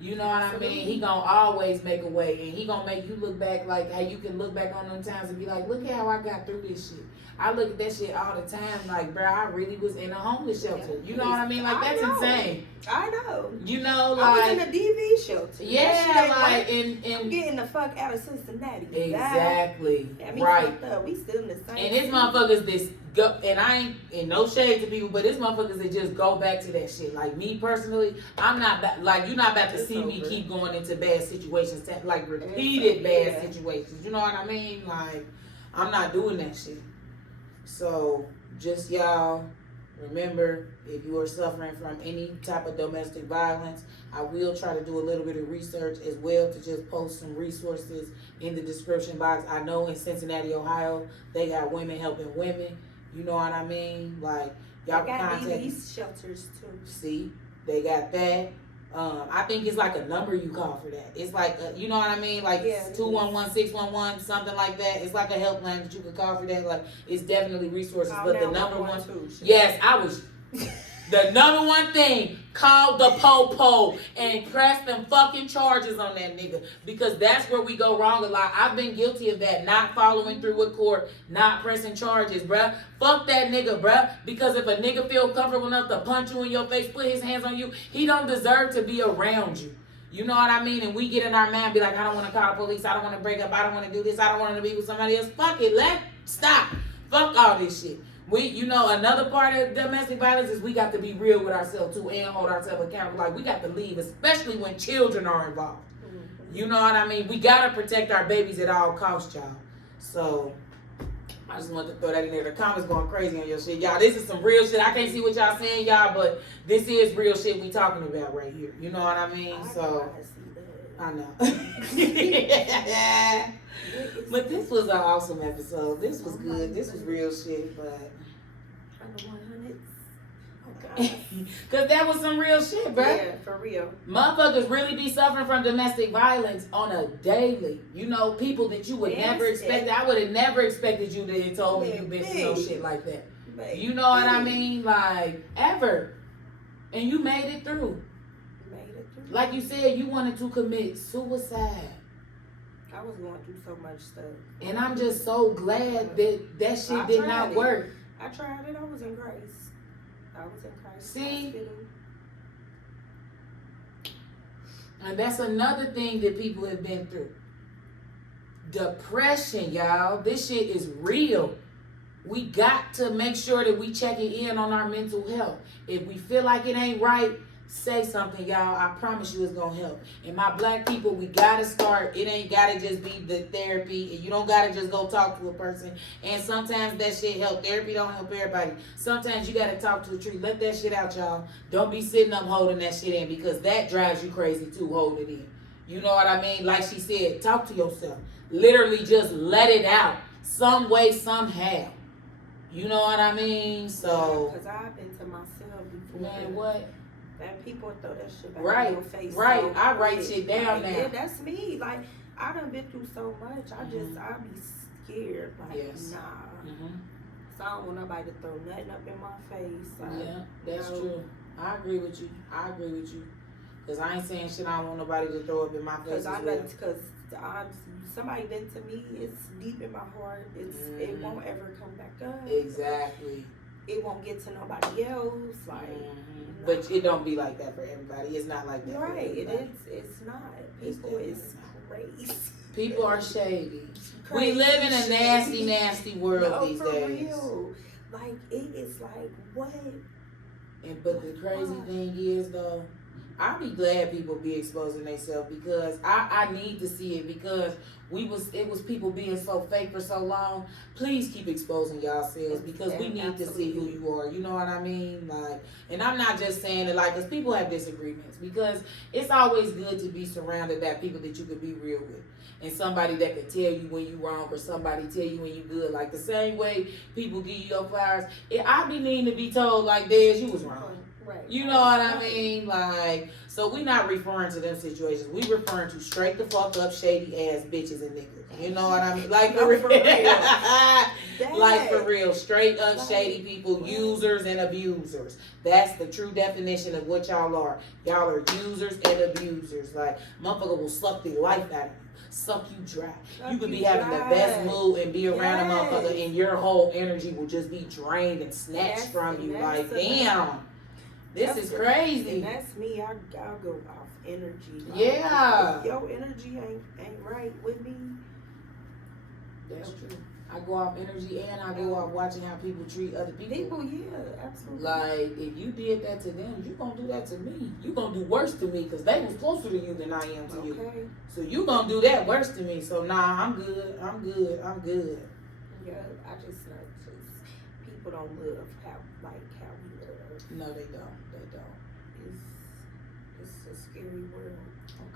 You know what I mean? He gonna always make a way, and he gonna make you look back like how you can look back on them times and be like, look at how I got through this shit. I look at that shit all the time, like, bro, I really was in a homeless shelter. You know what I mean? Like, that's insane. I know. You know, like, I was in a DV shelter. Yeah, like, I'm getting the fuck out of Cincinnati. Exactly. Right. We still in the same. And it's motherfuckers that go, and I ain't in no shade to people, but it's motherfuckers that just go back to that shit. Like, me personally, I'm not like, you're not about to see me keep going into bad situations, like repeated bad situations. You know what I mean? Like, I'm not doing that shit. So, just y'all, remember, if you are suffering from any type of domestic violence, I will try to do a little bit of research as well to just post some resources in the description box. I know in Cincinnati, Ohio, they got women helping women. You know what I mean? Like, y'all can contact these shelters too. See, they got that. I think it's like a number you call for that. It's like, you know what I mean? Like 211-611, something like that. It's like a helpline that you could call for that. Like, it's definitely resources. But the number one, yes, the number one thing, call the po-po and press them fucking charges on that nigga. Because that's where we go wrong a lot. I've been guilty of that. Not following through with court, not pressing charges, bruh. Fuck that nigga, bruh. Because if a nigga feel comfortable enough to punch you in your face, put his hands on you, he don't deserve to be around you. You know what I mean? And we get in our mind, be like, I don't want to call the police. I don't want to break up. I don't want to do this. I don't want to be with somebody else. Fuck it. Stop. Fuck all this shit. Another part of domestic violence is we got to be real with ourselves too and hold ourselves accountable. Like, we got to leave, especially when children are involved. Mm-hmm. You know what I mean? We got to protect our babies at all costs, y'all. So, I just wanted to throw that in there. The comments going crazy on your shit. Y'all, this is some real shit. I can't see what y'all saying, y'all, but this is real shit we talking about right here. You know what I mean? I know. But this was an awesome episode. This was good. This was real shit, but cause that was some real shit, bro. Yeah, for real. Motherfuckers really be suffering from domestic violence on a daily. You know, people that you would never expect. I would have never expected you to have told me you've been through no shit like that. You know what I mean? Like, ever. And you made it through. Like you said, you wanted to commit suicide. I was going through so much stuff. And I'm just so glad that shit did not work. I tried it. I was in Christ. See? And that's another thing that people have been through. Depression, y'all. This shit is real. We got to make sure that we checking in on our mental health. If we feel like it ain't right, say something, y'all. I promise you it's gonna help. And my black people, we gotta start. It ain't gotta just be the therapy. And you don't gotta just go talk to a person. And sometimes that shit help. Therapy don't help everybody. Sometimes you gotta talk to a tree. Let that shit out, y'all. Don't be sitting up holding that shit in, because that drives you crazy too. Hold it in. You know what I mean? Like she said, talk to yourself. Literally just let it out. Some way, somehow. You know what I mean? So. Because I've been to myself before. Man, what? And people throw that shit back in your face. Right. So I write shit down now. Yeah, that's me. Like, I done been through so much. I be scared. Like, nah. Mm-hmm. So I don't want nobody to throw nothing up in my face. Like, yeah, that's true. I agree with you. Because I ain't saying shit I don't want nobody to throw up in my face. Because somebody did to me, it's deep in my heart. It won't ever come back up. Exactly. it won't get to nobody else. Like, But it don't be like that for everybody. It's not like that. Right, for everybody. it's not. People is crazy. People are shady. Crazy We live in a shady. nasty world these for days. Real. Like, it is like, what? But the crazy thing is, though, I be glad people be exposing themselves because I need to see it because it was people being so fake for so long. Please keep exposing yourselves because we need to see who you are. You know what I mean? Like, and I'm not just saying it like, because people have disagreements because it's always good to be surrounded by people that you could be real with. And somebody that can tell you when you wrong or somebody tell you when you good. Like the same way people give you your flowers. I be needing to be told like, Des, you was wrong. Right. You know what I mean? Like, so we not referring to them situations. We referring to straight the fuck up shady ass bitches and niggas. You know what I mean? Like for real. Like for real. Straight up shady people, users and abusers. That's the true definition of what y'all are. Y'all are users and abusers. Like, motherfucker will suck the life out of you. Suck you dry. You could be having the best mood and be around a motherfucker and your whole energy will just be drained and snatched from you. Like, damn. This is crazy. And that's me. I go off energy. Like, yeah. if your energy ain't right with me. That's true. I go off energy and I go off watching how people treat other people. Yeah, absolutely. Like, if you did that to them, you gonna do that to me. You gonna do worse to me because they was closer to you than I am to you. So you gonna do that worse to me. So nah, I'm good. I'm good. Yeah, I just people don't love how we love. No, they don't. It's a scary world.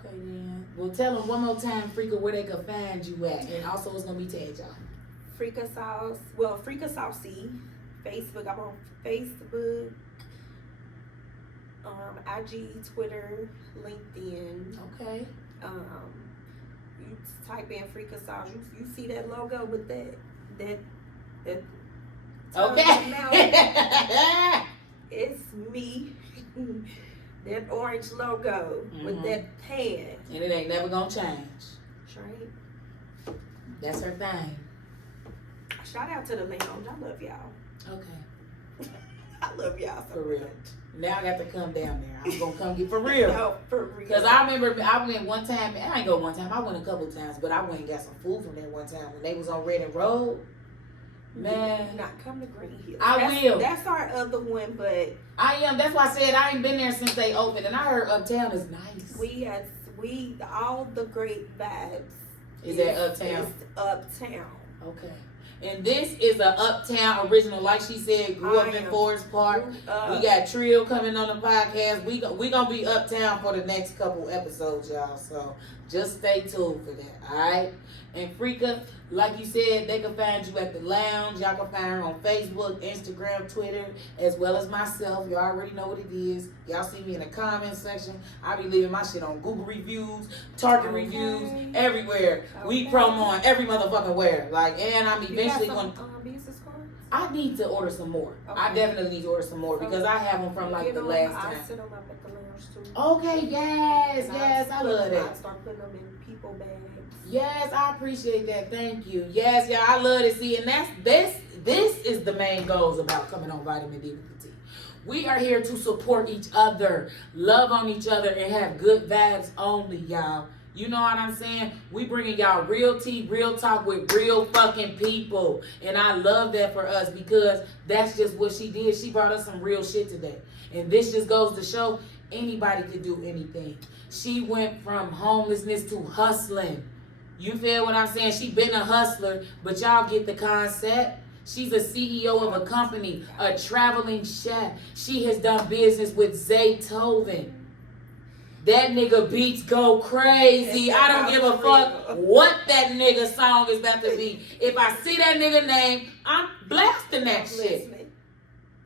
Okay then. Well, tell them one more time, Freka, where they can find you at, and also it's gonna be tagged, y'all. Freka Sauce. Well, Freka Sauce C. Facebook. I'm on Facebook. IG, Twitter, LinkedIn. Okay. You type in Freka Sauce. You see that logo with that. Okay. It's me. That orange logo with that pan. And it ain't never gonna change. Right. That's her thing. Shout out to the lounge. I love y'all. Okay. I love y'all so For real. much. Now I got to come down there. I'm gonna come get for real. No, for real. Cause I remember I went one time. I ain't go one time. I went a couple times, but I went and got some food from there one time when they was on Red and Road. Man, not come to Green Hill. I will. That's our other one, but I am. That's why I said I ain't been there since they opened, and I heard Uptown is nice. We all the great vibes. Is at Uptown. Is Uptown. Okay. And this is a Uptown original, like she said. Grew up in Forest Park. We got Trill coming on the podcast. We gonna be Uptown for the next couple episodes, y'all. So just stay tuned for that. All right. And Freka, like you said, they can find you at the lounge. Y'all can find her on Facebook, Instagram, Twitter, as well as myself. Y'all already know what it is. Y'all see me in the comment section. I be leaving my shit on Google reviews, Target reviews, everywhere. We promo on every motherfucking where. Like, and I'm eventually going to... business cards? I need to order some more. I definitely need to order some more because I have them from like the last time. I set them up at the lounge too. Okay, yes, I love that. I start putting them in people bags. Yes, I appreciate that. Thank you. Yes, yeah, I love to see, and that's this is the main goals about coming on Vitamin D with the T. We are here to support each other, love on each other, and have good vibes only, y'all. You know what I'm saying? We bringing y'all real tea, real talk with real fucking people, and I love that for us because that's just what she did. She brought us some real shit today, and this just goes to show anybody could do anything. She went from homelessness to hustling. You feel what I'm saying? She been a hustler, but y'all get the concept. She's a CEO of a company, a traveling chef. She has done business with Zaytoven. That nigga beats go crazy. I don't give a fuck what that nigga song is about to be. If I see that nigga name, I'm blasting that shit.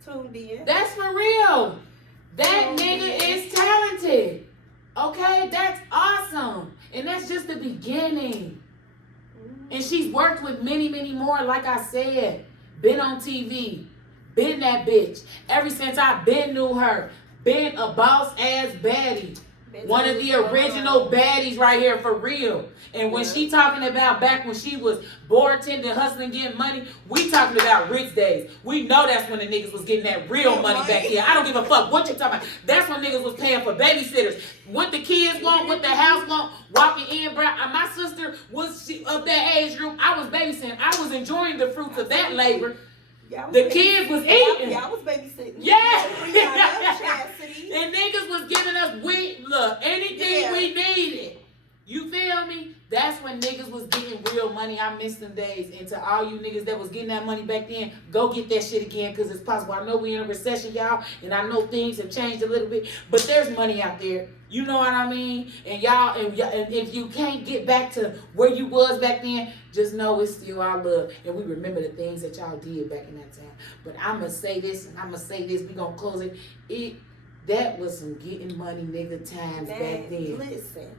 Tuned in. That's for real. That nigga is talented. Okay, that's awesome. And that's just the beginning. And she's worked with many, many more, like I said. Been on TV. Been that bitch. Ever since I been knew her. Been a boss ass baddie. One of the original baddies right here, for real. And when she talking about back when she was bartending, hustling, getting money, we talking about rich days. We know that's when the niggas was getting that real money back here. I don't give a fuck what you talking about. That's when niggas was paying for babysitters. What the kids want, what the house want, walking in, bro. My sister was of that age group. I was babysitting. I was enjoying the fruits of that labor. The kids was eating. Yeah, I was babysitting. Yeah. And niggas was giving us anything we needed. You feel me? That's when niggas was getting real money. I miss them days. And to all you niggas that was getting that money back then, go get that shit again, because it's possible. I know we in a recession, y'all, and I know things have changed a little bit, but there's money out there. You know what I mean? And y'all, and if you can't get back to where you was back then, just know it's still our love. And we remember the things that y'all did back in that time. But I'm going to say this, and I'm going to say this. We going to close it. That was some getting money nigga times back then. Listen.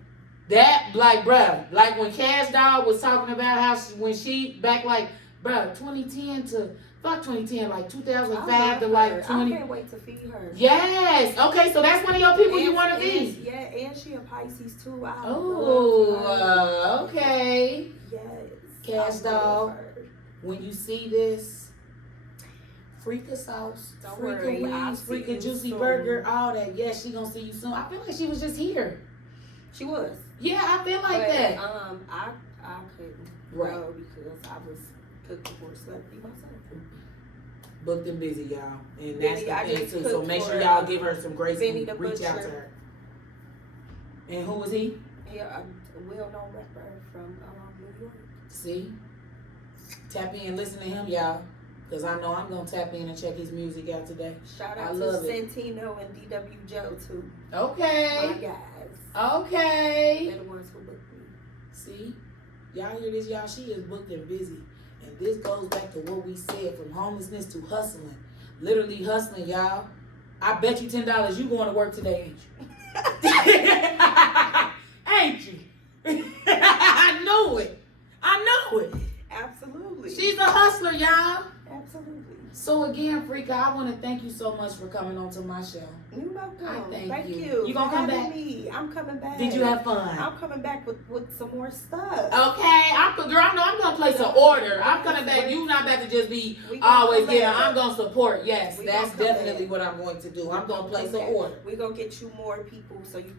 That, like, bruh, like when Cash Doll was talking about how when she, back like, bruh, 2010 to, fuck 2010, like 2005 to like 20. I can't wait to feed her. Yes. Okay, so that's one of your people you want to be. Yeah, and she a Pisces too. Oh, okay. Yes. Cash Doll, when you see this, Freka sauce, Freka wings, Freka juicy burger, all that. Yeah, she gonna see you soon. I feel like she was just here. She was. Yeah, I feel like that. I couldn't go because I was cooking for a celebrity myself. Booked and busy, y'all, and that's Benny, the thing too. So make sure y'all give her some grace and reach out to her. And who was he? Yeah, a well-known rapper from New York. See, tap in, listen to him, y'all, because I know I'm gonna tap in and check his music out today. Shout out to Santino and DW Joe too. Okay. My guys. Okay. They're the ones who booked me. See, y'all hear this, y'all? She is booked and busy. And this goes back to what we said, from homelessness to hustling. Literally hustling, y'all. I bet you $10 you going to work today, ain't you? Ain't you? I knew it. Absolutely. She's a hustler, y'all. Absolutely. So again, Freka, I want to thank you so much for coming on to my show. You're welcome. Thank you. You gonna come back? Me. I'm coming back. Did you have fun? I'm coming back with some more stuff. Okay, girl, I know I'm gonna place an order. I'm coming back. You not about to just be always getting. I'm gonna support. Yes, that's definitely what I'm going to do. I'm gonna place an order. We're gonna get you more people so you.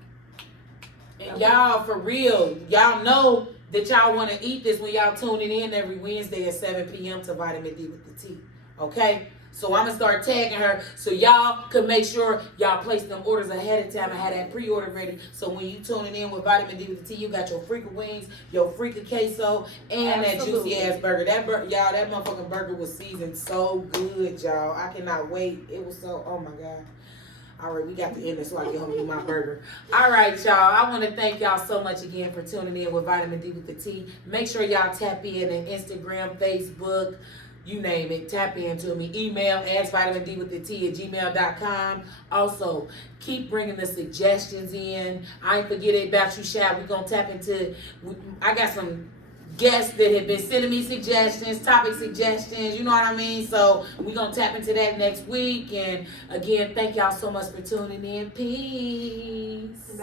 And y'all, for real, y'all know that y'all want to eat this when y'all tuning in every Wednesday at 7 p.m. to Vitamin D with the T. Okay? So I'm going to start tagging her so y'all can make sure y'all place them orders ahead of time and have that pre-order ready. So when you tuning in with Vitamin D with the T, you got your Freka wings, your Freka queso, and that juicy ass burger. That motherfucking burger was seasoned so good, y'all. I cannot wait. It was so, oh my God. All right, we got to end this so I can home eat my burger. All right, y'all. I want to thank y'all so much again for tuning in with Vitamin D with the T. Make sure y'all tap in on Instagram, Facebook, you name it. Tap into me. Email askvitamindwitht@gmail.com. Also, keep bringing the suggestions in. I ain't forget about you, Shad. We're going to tap into, I got some guests that have been sending me suggestions, topic suggestions, you know what I mean? So we're going to tap into that next week. And again, thank y'all so much for tuning in. Peace.